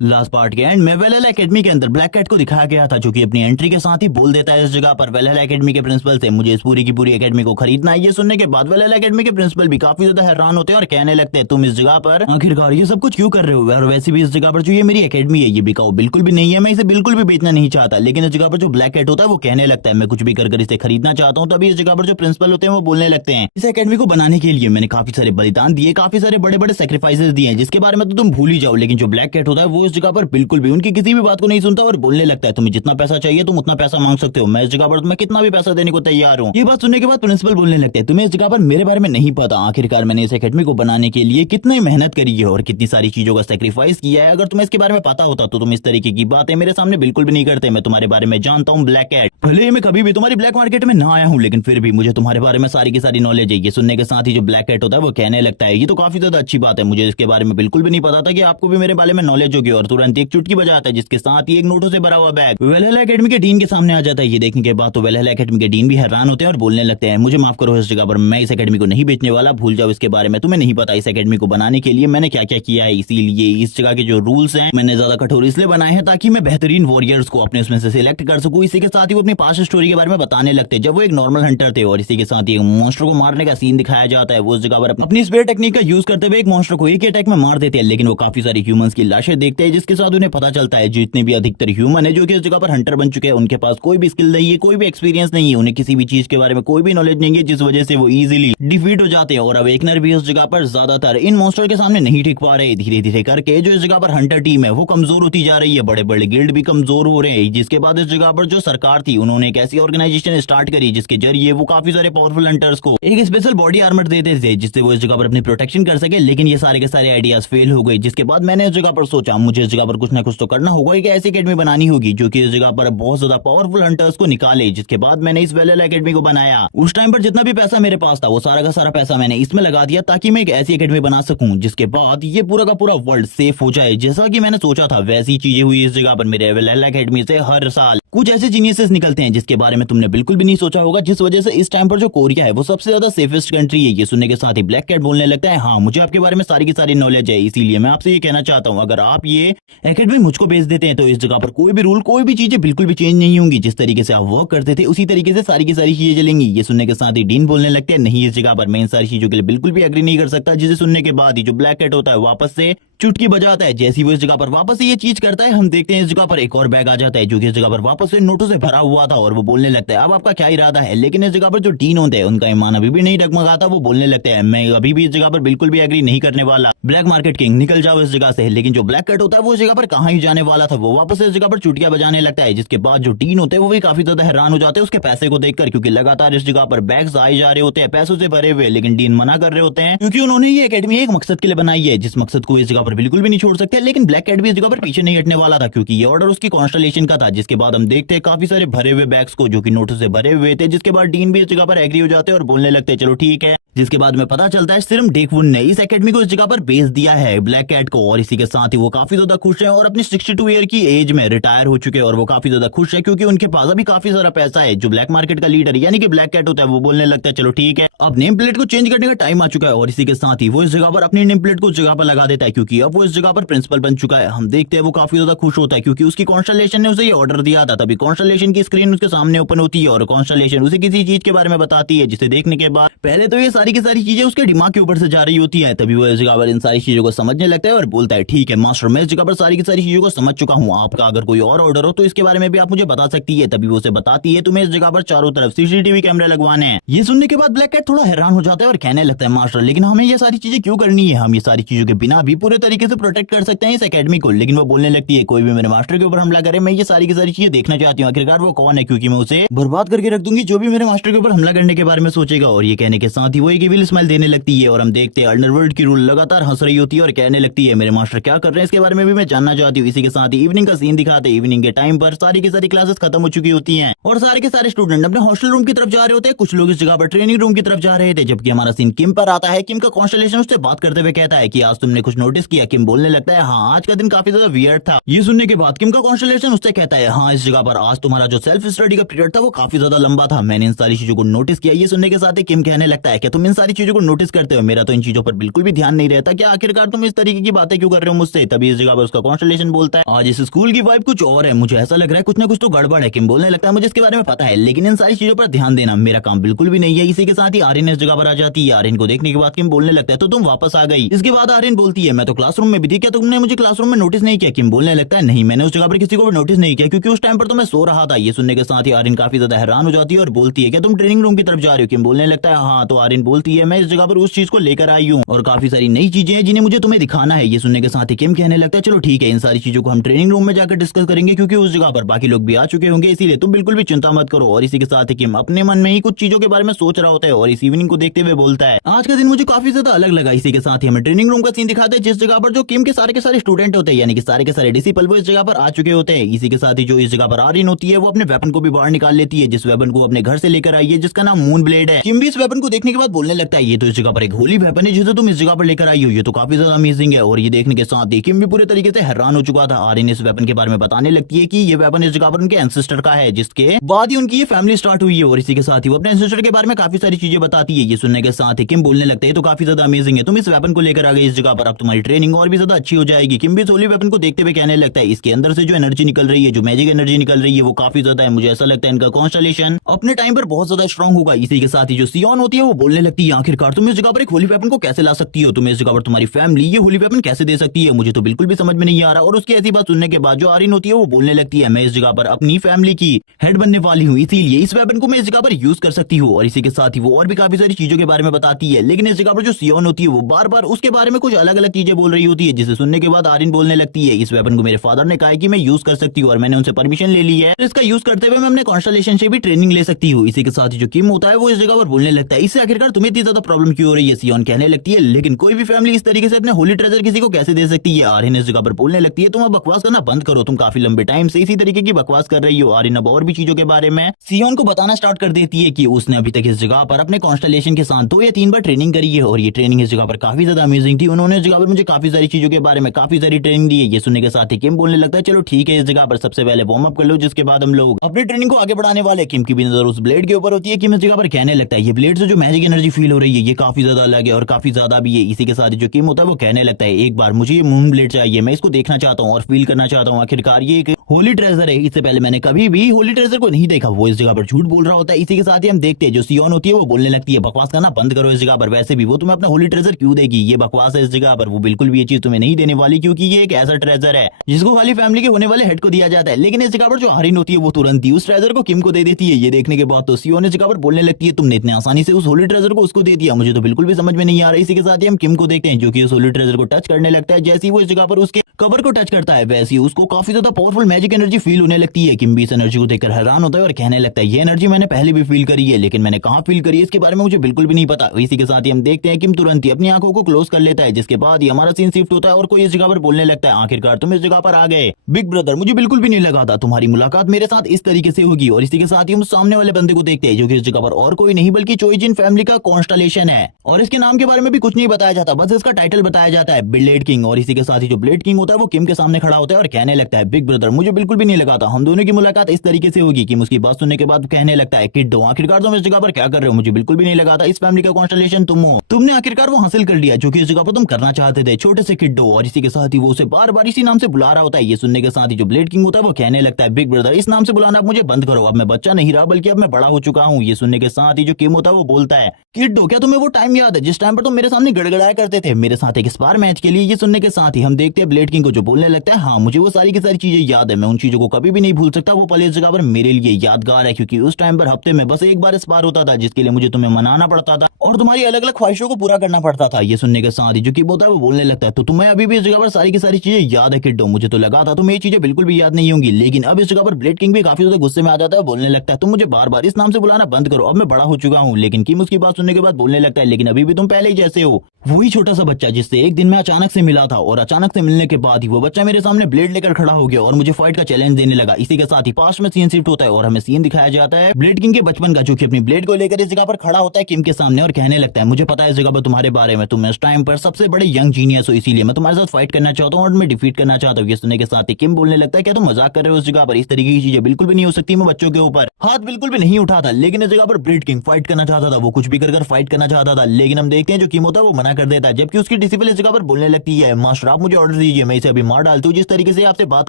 Last part के and में वेलहेला academy के अंदर ब्लैक कैट को दिखाया गया था, जो कि अपनी एंट्री के साथ ही बोल देता है इस जगह पर वेलहेला एकेडमी के प्रिंसिपल से मुझे इस पूरी की पूरी एकेडमी को खरीदना है। ये सुनने के बाद वेलहेला एकेडमी के प्रिंसिपल भी काफी ज्यादा हैरान होते हैं और कहने लगते हैं तुम इस जगह पर आखिरकार ये सब कुछ क्यों कर रहे हो, और वैसे भी इस जगह पर जो ये मेरी एकेडमी है ये बिकाऊ बिल्कुल भी नहीं है, मैं इसे बिल्कुल भी बेचना नहीं चाहता। लेकिन इस जगह पर जो ब्लैक कैट होता है वो कहने लगता है मैं कुछ भी कर इसे खरीदना चाहता हूँ। तभी इस जगह पर जो प्रिंसिपल होते हैं वो बोलने लगते हैं इस एकेडमी को बनाने के लिए मैंने काफी सारे बलिदान दिए, काफी सारे बड़े बड़े सेक्रीफाइसेस दिए जिसके बारे में तो तुम भूल ही जाओ। लेकिन जो ब्लैक कैट होता है वो इस जगह पर बिल्कुल भी उनकी किसी भी बात को नहीं सुनता और बोलने लगता है तुम्हें जितना पैसा चाहिए तुम उतना पैसा मांग सकते हो, मैं इस जगह पर तुम्हें कितना भी पैसा देने को तैयार हूँ। ये बात सुनने के बाद प्रिंसिपल बोलने लगते हैं तुम्हें इस जगह पर मेरे बारे में नहीं पता, आखिरकार मैंने इस एकेडमी को बनाने के लिए कितनी मेहनत करी है और कितनी सारी चीजों का सेक्रीफाइस किया है। अगर तुम्हें इसके बारे में पता होता तो तुम इस तरीके की बातें मेरे सामने बिल्कुल भी नहीं करते। मैं तुम्हारे बारे में जानता हूँ ब्लैक कैट, भले ही मैं कभी भी तुम्हारी ब्लैक मार्केट में ना आया हूँ लेकिन फिर भी मुझे तुम्हारे बारे में सारी की सारी नॉलेज है। ये सुनने के साथ ही जो ब्लैक कैट होता है वो कहने लगता है ये तो काफी ज्यादा अच्छी बात है, मुझे इसके बारे में बिल्कुल भी नहीं पता था कि आपको भी मेरे बारे में नॉलेज होगी। और तुरंत एक चुटकी बजाता है जिसके साथ ही एक नोटों से भरा हुआ बैग वेलहेला एकेडमी के डीन के सामने आ जाता है। ये देखने के बाद तो वेलहेला एकेडमी के डीन भी हैरान होते हैं और बोलने लगते हैं मुझे माफ करो इस जगह पर मैं इस एकेडमी को नहीं बेचने वाला, भूल जाओ इसके बारे में, तुम्हें नहीं पता इस एकेडमी को बनाने के लिए मैंने क्या क्या किया है। इसीलिए इस जगह के जो रूल्स हैं मैंने ज्यादा कठोर इसलिए बनाए हैं ताकि मैं बेहतरीन वॉरियर्स को अपने उसमें से सिलेक्ट कर सकूं। इसी के साथ ही वो अपनी पास्ट स्टोरी के बारे में बताने लगते हैं जब वो एक नॉर्मल हंटर थे और इसी के साथ ही एक मॉन्स्टर को मारने का सीन दिखाया जाता है। वो उस जगह पर अपनी स्पेयर टेक्निक का यूज करते हुए एक मॉन्स्टर को एक अटैक में मार देते हैं, लेकिन वो काफी सारी ह्यूमंस की लाशें देखते हैं जिसके साथ उन्हें पता चलता है जितने भी अधिकतर ह्यूमन है जो कि इस जगह पर हंटर बन चुके हैं उनके पास कोई भी स्किल नहीं है, कोई भी एक्सपीरियंस नहीं है, उन्हें किसी भी चीज के बारे में कोई भी नॉलेज नहीं है, जिस वजह से वो इजीली डिफीट हो जाते हैं। और अवेकनर भी इस जगह पर ज्यादातर इन मॉन्स्टर के सामने नहीं टिक पा रहे, धीरे धीरे करके जो इस जगह पर हंटर टीम है वो कमजोर होती जा रही है, बड़े बड़े गिल्ड भी कमजोर हो रहे हैं। जिसके बाद इस जगह पर जो सरकार थी उन्होंने एक ऐसी ऑर्गेनाइजेशन स्टार्ट करी जिसके जरिए वो काफी सारे पावरफुल हंटर्स को एक स्पेशल बॉडी आर्मर देते थे जिससे वो इस जगह पर अपनी प्रोटेक्शन कर सके। लेकिन ये सारे के सारे आइडियाज फेल हो गए, जिसके बाद मैंने इस जगह पर सोचा मुझे इस जगह पर कुछ ना कुछ तो करना होगा, एक ऐसी एकेडमी बनानी होगी जो कि इस जगह पर बहुत ज्यादा पावरफुल हंटर्स को निकाले। जिसके बाद मैंने इस वेलहेला एकेडमी को बनाया। उस टाइम पर जितना भी पैसा मेरे पास था वो सारा का सारा पैसा मैंने इसमें लगा दिया ताकि मैं एक ऐसी एकेडमी बना सकूं जिसके बाद ये पूरा का पूरा वर्ल्ड सेफ हो जाए। जैसा कि मैंने सोचा था वैसी चीजें हुई इस जगह पर। मेरे वेलहेला एकेडमी से हर साल कुछ ऐसे जीनियसेस निकलते हैं जिसके बारे में तुमने बिल्कुल भी नहीं सोचा होगा, जिस वजह से इस टाइम पर जो कोरिया है वो सबसे ज्यादा सेफेस्ट कंट्री है। ये सुनने के साथ ही ब्लैक कैट बोलने लगता है हाँ मुझे आपके बारे में सारी की सारी नॉलेज है, इसीलिए मैं आपसे ये कहना चाहता हूँ अगर आप ये एकेडमी मुझको बेच देते हैं तो इस जगह पर कोई भी रूल कोई भी चीजें बिल्कुल भी चेंज नहीं होंगी, जिस तरीके से आप वर्क करते थे उसी तरीके से सारी की सारी चीजें चलेंगी। ये सुनने के साथ ही डीन बोलने लगते हैं नहीं इस जगह पर मैं इन सारी चीजों के लिए बिल्कुल भी एग्री नहीं कर सकता। जिसे सुनने के बाद ही जो ब्लैक कैट होता है वापस से चुटकी बजाता है। जैसी वो इस जगह पर वापस से ये चीज करता है हम देखते हैं इस जगह पर एक और बैग आ जाता है जो कि इस जगह पर वापस से नोटों से भरा हुआ था और वो बोलने लगता है अब आपका क्या इरादा है। लेकिन इस जगह पर जो डीन होते हैं उनका ईमान अभी भी नहीं डगमगाता, वो बोलने लगते हैं मैं अभी भी इस जगह पर बिल्कुल भी एग्री नहीं करने वाला, ब्लैक मार्केट किंग निकल जाओ इस जगह से। लेकिन जो ब्लैक कैट होता है वो इस जगह पर कहाँ ही जाने वाला था, वो वापस इस जगह पर चुटिया बजाने लगता है। जिसके बाद जो डीन होते हैं वो भी काफी ज्यादा हैरान हो जाते हैं उसके पैसे को देखकर, क्योंकि लगातार इस जगह पर बैग्स आए जा रहे होते हैं पैसों से भरे हुए, लेकिन डीन मना कर रहे होते हैं क्योंकि उन्होंने ये एकेडमी एक मकसद के लिए बनाई है जिस मकसद को इस जगह पर बिल्कुल भी नहीं छोड़ सकते। लेकिन ब्लैक कैट भी इस जगह पर पीछे नहीं हटने वाला था क्योंकि ये ऑर्डर उसकी कॉन्स्टलेशन का था। जिसके बाद हम देखते हैं काफी सारे भरे हुए बैग्स को जो कि नोटों से भरे हुए थे। जिसके बाद डीन भी इस जगह पर एग्री हो जाते हैं और बोलने लगते हैं चलो ठीक है। जिसके बाद में पता चलता है सिर्फ डेकवुन ने इस एकेडमी को इस जगह पर बेच दिया है ब्लैक कैट को, और इसी के साथ ही वो काफी ज्यादा खुश है और अपनी 62 ईयर की एज में रिटायर हो चुके हैं और वो काफी ज्यादा खुश है क्योंकि उनके पास अभी काफी सारा पैसा है। जो ब्लैक मार्केट का लीडर यानी कि ब्लैक कैट होता है वो बोलने लगता है चलो ठीक है अब नेम प्लेट को चेंज करने का टाइम आ चुका है, और इसी के साथ ही वो इस जगह पर अपनी नेम प्लेट को उस जगह पर लगा देता है क्योंकि अब वो इस जगह पर प्रिंसिपल बन चुका है। हम देखते हैं वो काफी ज्यादा खुश होता है क्योंकि उसकी कॉन्स्टलेशन ने उसे ये ऑर्डर दिया था। तभी कॉन्स्टलेशन की स्क्रीन उसके सामने ओपन होती है और कॉन्स्टलेशन उसे किसी चीज के बारे में बताती है जिसे देखने के बाद पहले तो ये सारी की सारी चीजें उसके दिमाग के ऊपर से जा रही होती है। तभी वो इस जगह पर इन सारी चीजों को समझने लगता है और बोलता है ठीक है मास्टर मैं इस जगह पर सारी की सारी चीजों को समझ चुका हूँ, आपका अगर कोई और ऑर्डर हो तो इसके बारे में भी आप मुझे बता सकती है। तभी वो उसे बताती है तुम्हें इस जगह पर चारों तरफ सीसीटीवी कैमरे लगवाने हैं। ये सुनने के बाद ब्लैक कैट थोड़ा हैरान हो जाता है और कहने लगता है मास्टर लेकिन हमें ये सारी चीजें क्यों करनी है, हम ये सारी चीजों के बिना भी पूरे तरीके से प्रोटेक्ट कर सकते हैं इस एकेडमी को। लेकिन वो बोलने लगती है कोई भी मेरे मास्टर के ऊपर हमला करे मैं ये सारी की सारी चीजें देखना चाहती हूँ, आखिरकार वो कौन है क्योंकि मैं उसे बर्बाद करके रख दूंगी जो भी मेरे मास्टर के ऊपर हमला करने के बारे में सोचेगा। और ये कहने के साथ ही वो एक इविल स्माइल देने लगती है और हम देखते हैं अंडरवर्ल्ड की रूल लगातार हंस रही होती है और कहने लगती है मेरे मास्टर क्या कर रहे हैं इसके बारे में भी मैं जानना चाहती हूँ। इसी के साथ ही इवनिंग का सीन दिखाते हैं। इवनिंग के टाइम पर सारी की सारी क्लासेस खत्म हो चुकी होती हैं और सारे के सारे स्टूडेंट अपने हॉस्टल रूम की तरफ जा रहे होते हैं। कुछ लोग इस जगह पर ट्रेनिंग रूम की तरफ जा रहे थे, जबकि हमारा सीन किम पर आता है। किम का कॉन्स्टलेशन उससे बात करते हुए कहता है कि आज तुमने कुछ नोटिस किया। किम बोलने लगता है हाँ आज का दिन काफी ज्यादा वियर्ड था। ये सुनने के बाद किम का कॉन्स्टलेशन उससे कहता है हाँ इस जगह पर आज तुम्हारा जो सेल्फ स्टडी का पीरियड था वो काफी ज्यादा लंबा था, मैंने इन सारी चीजों को नोटिस किया। ये सुनने के साथ ही किम कहने लगता है कि तुम इन सारी चीजों को नोटिस करते हो, मेरा तो इन चीजों पर बिल्कुल भी ध्यान नहीं रहता, क्या आखिरकार तुम इस तरीके की बातें क्यों कर रहे हो मुझसे। तभी इस जगह पर उसका कॉन्स्टलेशन बोलता है आज इस स्कूल की वाइब कुछ और है, मुझे ऐसा लग रहा है कुछ ना कुछ तो गड़बड़ है। किम बोलने लगता है मुझे इसके बारे में पता है लेकिन इन सारी चीजों पर ध्यान देना मेरा काम बिल्कुल भी नहीं है। इसी के साथ ही आर्यन इस जगह पर आ जाती है। आर्यन को देखने के बाद किम बोलने लगता है तो तुम वापस आ गई। इसके बाद आर्यन बोलती है मैं तो क्लासरूम में भी थी, क्या तुमने मुझे क्लासरूम में नोटिस नहीं किया। किम बोलने लगता है नहीं मैंने उस जगह पर किसी को भी नोटिस नहीं किया क्योंकि उस टाइम पर तो मैं सो रहा था। ये सुनने के साथ ही आर्यन काफी ज्यादा हैरान हो जाती है और बोलती है क्या तुम ट्रेनिंग रूम की तरफ जा रही हो। किम बोलने लगता है हाँ, तो आर्यन बोलती है मैं इस जगह पर उस चीज को लेकर आई हूँ और काफी सारी नई चीजें हैं जिन्हें मुझे तुम्हें दिखाना है। ये सुनने के साथ ही किम कहने लगता है चलो ठीक है इन सारी चीजों को हम ट्रेनिंग रूम में जाकर डिस्कस करेंगे क्योंकि उस जगह पर बाकी लोग भी आ चुके होंगे, इसीलिए तुम बिल्कुल भी चिंता मत करो। और इसी के साथ ही किम अपने मन में ही कुछ चीजों के बारे में सोच रहा होता है और इस इवनिंग को देखते हुए बोलता है आज का दिन मुझे काफी ज्यादा अलग लगा। इसी के साथ ही हमें ट्रेनिंग रूम का सीन दिखाते हैं जिस जगह पर जो किम के सारे स्टूडेंट होते हैं यानी कि सारे के सारे डिसिपल वो इस जगह पर आ चुके होते हैं। इसी के साथ ही जो इस जगह पर आर्यन होती है वो अपने वेपन को भी बाहर निकाल लेती है, जिस वेपन को अपने घर से लेकर आई है जिसका नाम मून ब्लेड है। किम भी इस वेपन को देखने के बाद बोलने लगता है ये तो इस जगह पर एक होली वेपन है जिसे तुम इस जगह पर लेकर आई हो, ये तो काफी ज्यादा अमेजिंग है। और ये देखने के साथ ही किम भी पूरे तरीके से हैरान हो चुका था। आर्यन इस वेपन के बारे में बताने लगती है कि ये वेपन इस जगह पर उनके एंसेस्टर का है जिसके बाद ही उनकी ये फैमिली स्टार्ट हुई है। और इसी के साथ ही वो अपने एंसेस्टर के बारे में काफी सारी चीजें बताती है। ये सुनने के साथ ही किम बोलने लगता है तो काफी ज्यादा अमेजिंग है, तुम इस वेपन को लेकर आ गए इस जगह पर, अब तुम्हारी ट्रेनिंग और भी ज्यादा अच्छी हो जाएगी। किम भी इस होली वेपन को देखते हुए कहने लगता है इसके अंदर से जो एनर्जी निकल रही है, जो मैजिक एनर्जी निकल रही है वो काफी ज्यादा है, मुझे ऐसा लगता है इनका कॉन्स्टलेशन अपने टाइम पर बहुत ज्यादा स्ट्रांग होगा। इसी के साथ ही जो सियोन होती है वो बोलने लगती है आखिरकार तुम इस जगह पर एक होली वेपन को कैसे ला सकती हो, तुम्हें इस जगह पर तुम्हारी फैमिली ये होली वेपन कैसे दे सकती है, मुझे तो बिल्कुल भी समझ में नहीं आ रहा। और उसकी ऐसी बात सुनने के बाद जो आर्यन होती है वो बोलने लगती है मैं इस जगह पर अपनी फैमिली की हेड बनने वाली हूँ, इसीलिए इस वेपन को मैं इस जगह पर यूज कर सकती हूँ। और इसी के साथ ही वो और भी काफी सारी चीजों के बारे में बताती है, लेकिन इस जगह पर जो सियोन होती है वो बार बार उसके बारे में कुछ अलग अलग चीजें बोल रही होती है, जिसे सुनने के बाद आर्यन बोलने लगती है इस वेपन को मेरे फादर ने कहा है कि मैं यूज कर सकती हूँ और मैंने उनसे परमिशन ले ली है, तो इसका यूज करते हुए मैं अपने कॉन्स्टलेशन से भी ट्रेनिंग ले सकती हूँ। इसी के साथ ही जो किम होता है वो इस जगह पर बोलने लगता है इससे आखिरकार तुम्हें इतनी ज्यादा प्रॉब्लम क्यों हो रही है। सियोन कहने लगती है लेकिन कोई भी फैमिली इस तरीके से अपने होली ट्रेजर किसी को कैसे दे सकती है। आर्यन इस जगह पर बोलने लगती है तुम अब बकवास करना बंद करो, तुम काफी लंबे टाइम से इसी तरीके की बकवास कर रही हो। आर्यन अब और भी चीजों के बारे में सियोन को बताना स्टार्ट कर देती है कि उसने अभी तक इस जगह पर अपने कॉन्स्टलेशन के साथ 2 या 3 बार ट्रेनिंग करी है और ये ट्रेनिंग इस जगह पर काफी ज्यादा अमेजिंग थी, उन्होंने इस जगह पर मुझे काफी सारी चीजों के बारे में काफी सारी ट्रेनिंग दी है। ये सुनने के साथ ही किम बोलने लगता है चलो ठीक है इस जगह पर सबसे पहले वार्म अप कर लो जिसके बाद हम लोग अपनी ट्रेनिंग को आगे बढ़ाने वाले। किम की भी नजर उस ब्लेड के ऊपर होती है। किम इस जगह पर कहने लगता है ये ब्लेड से जो मैजिक एनर्जी फील हो रही है ये काफी ज्यादा अलग है और काफी ज्यादा भी है। इसी के साथ ही जो किम होता है वो कहने लगता है एक बार मुझे ये मून ब्लेड चाहिए, मैं इसको देखना चाहता हूँ और फील करना चाहता हूँ, आखिरकार ये एक होली ट्रेजर है, इससे पहले मैंने कभी भी होली ट्रेजर को नहीं देखा। वो इस जगह पर झूठ बोल रहा होता है। इसी के साथ ही हम देखते हैं जो सियोन होती है वो बोलने लगती है बकवास करना बंद करो इस जगह पर, वैसे भी वो तुम्हें अपना होली ट्रेजर क्यों देगी, ये बकवास है इस जगह पर, वो बिल्कुल भी ये चीज तुम्हें नहीं देने वाली क्योंकि ये एक ऐसा ट्रेजर है जिसको खाली फैमिली के होने वाले हेड को दिया जाता है। लेकिन इस जगह पर जो आर्यन होती है वो तुरंत ही उस ट्रेजर को किम को दे देती है। ये देखने के बाद तो सियोन इस जगह पर बोलने लगती है तुमने इतने आसानी से उस होली ट्रेजर को उसको दे दिया, मुझे तो बिल्कुल भी समझ में नहीं आ रहा। इसी के साथ ही हम किम को देखते हैं जो कि उस होली ट्रेजर को टच करने लगता है। जैसे ही वो इस जगह पर उसके कवर को टच करता है वैसे ही उसको काफी ज्यादा पावरफुल मैजिक एनर्जी फील होने लगती है। किम भी इस एनर्जी को देखकर हैरान होता है और कहने लगता है ये एनर्जी मैंने पहले भी फील करी है लेकिन मैंने कहां फील करी है इसके बारे में मुझे बिल्कुल भी नहीं पता। इसी के साथ ही हम देखते हैं किम तुरंत ही अपनी आंखों को क्लोज कर लेता है जिसके बाद ही हमारा सीन शिफ्ट होता है और कोई इस जगह पर बोलने लगता है आखिरकार तुम इस जगह पर आ गए बिग ब्रदर, मुझे बिल्कुल भी नहीं लगा था तुम्हारी मुलाकात मेरे साथ इस तरीके से होगी। और इसी के साथ ही हम सामने वाले बंदे को देखते हैं जो कि इस जगह पर और कोई नहीं बल्कि चोइजिन फैमिली का कॉन्स्टलेशन है और इसके नाम के बारे में भी कुछ नहीं बताया जाता, बस इसका टाइटल बताया जाता है ब्लेड किंग। और इसी के साथ ही जो ब्लेड किंग होता है वो किम के सामने खड़ा होता है और कहने लगता है बिग ब्रदर मुझे बिल्कुल भी नहीं लगा था हम दोनों की मुलाकात इस तरीके से होगी। किम उसकी बात सुनने के बाद कहने लगता है किड्डो आखिरकार तुम इस जगह पर क्या कर रहे हो, मुझे बिल्कुल भी नहीं लगा था इस फैमिली का कॉन्स्टलेशन तुम हो, तुमने आखिरकार वो हासिल कर लिया जो कि इस जगह पर तुम करना चाहते थे छोटे से किड्डो। और इसी के साथ ही वो उसे बार बार इसी नाम से बुला रहा होता है। ये सुनने के साथ ही जो ब्लेड किंग होता है वो कहने लगता है बिग ब्रदर इस नाम से बुलाना अब मुझे बंद करो, अब मैं बच्चा नहीं रहा बल्कि अब मैं बड़ा हो चुका हूँ। ये सुनने के साथ ही जो किम होता है वो बोलता है किड्डो क्या तुम्हें वो टाइम याद है जिस टाइम पर तुम मेरे सामने गड़गड़ाया करते थे मेरे साथ एक स्पार मैच के लिए। ये सुनने के साथ ही हम देखते हैं ब्लेड किंग को जो बोलने लगता है हाँ मुझे वो सारी की सारी चीजें याद है, मैं उन चीजों को कभी भी नहीं भूल सकता, वो पल इस जगह पर मेरे लिए यादगार है क्योंकि उस टाइम पर हफ्ते में बस एक बार स्पार होता था जिसके लिए मुझे तुम्हें मनाना पड़ता था और तुम्हारी अलग अलग ख्वाहिशों को पूरा करना पड़ता था। ये सुनने के साथ ही जो किम होता है वो बोलने लगता है तो तुम्हें अभी भी इस जगह पर सारी की सारी चीजें याद है किड्डो, मुझे तो लगा था तुम्हें ये चीजें बिल्कुल भी याद नहीं होंगी। लेकिन अब इस जगह पर ब्लेड किंग भी काफी ज्यादा गुस्से में आ जाता है, बोलने लगता है तुम मुझे बार बार इस नाम से बुलाना बंद करो, अब मैं बड़ा हो चुका हूँ। लेकिन किम उसकी बात सुनने के बाद बोलने लगता है लेकिन अभी भी तुम पहले ही जैसे हो, वही छोटा सा बच्चा जिससे एक दिन में अचानक से मिला था और अचानक से मिलने के बाद ही वो बच्चा मेरे सामने ब्लेड लेकर खड़ा हो गया और मुझे फाइट का चैलेंज देने लगा। इसी के साथ ही पास्ट में सीन शिफ्ट होता है और हमें सीन दिखाया जाता है ब्लेड किंग के बचपन का, जो कि अपनी ब्लेड को लेकर इस जगह पर खड़ा होता है किम के सामने और कहने लगता है, मुझे पता है इस जगह पर तुम्हारे बारे में, तुम इस टाइम पर सबसे बड़े यंग जीनियस हो, इसीलिए मैं तुम्हारे साथ फाइट करना चाहता हूँ और मैं डिफीट करना चाहता हूँ। ये सुनने के साथ ही किम बोलने लगता है, क्या तुम मजाक कर रहे हो? इस जगह पर इस तरीके की चीजें बिल्कुल भी नहीं हो सकती। मैं बच्चों के ऊपर हाथ बिल्कुल भी नहीं उठाता, लेकिन इस जगह पर ब्लेड किंग फाइट करना चाहता था, वो कुछ भी कर फाइट करना चाहता था, लेकिन हम देखते हैं जो किम होता है वो मना कर देता है। जबकि उसकी डिसिपल इस जगह पर बोलने लगती है, मास्टर आप मुझे ऑर्डर दीजिए, मैं इसे अभी मार डालती हूँ। जिस तरीके से आपसे बात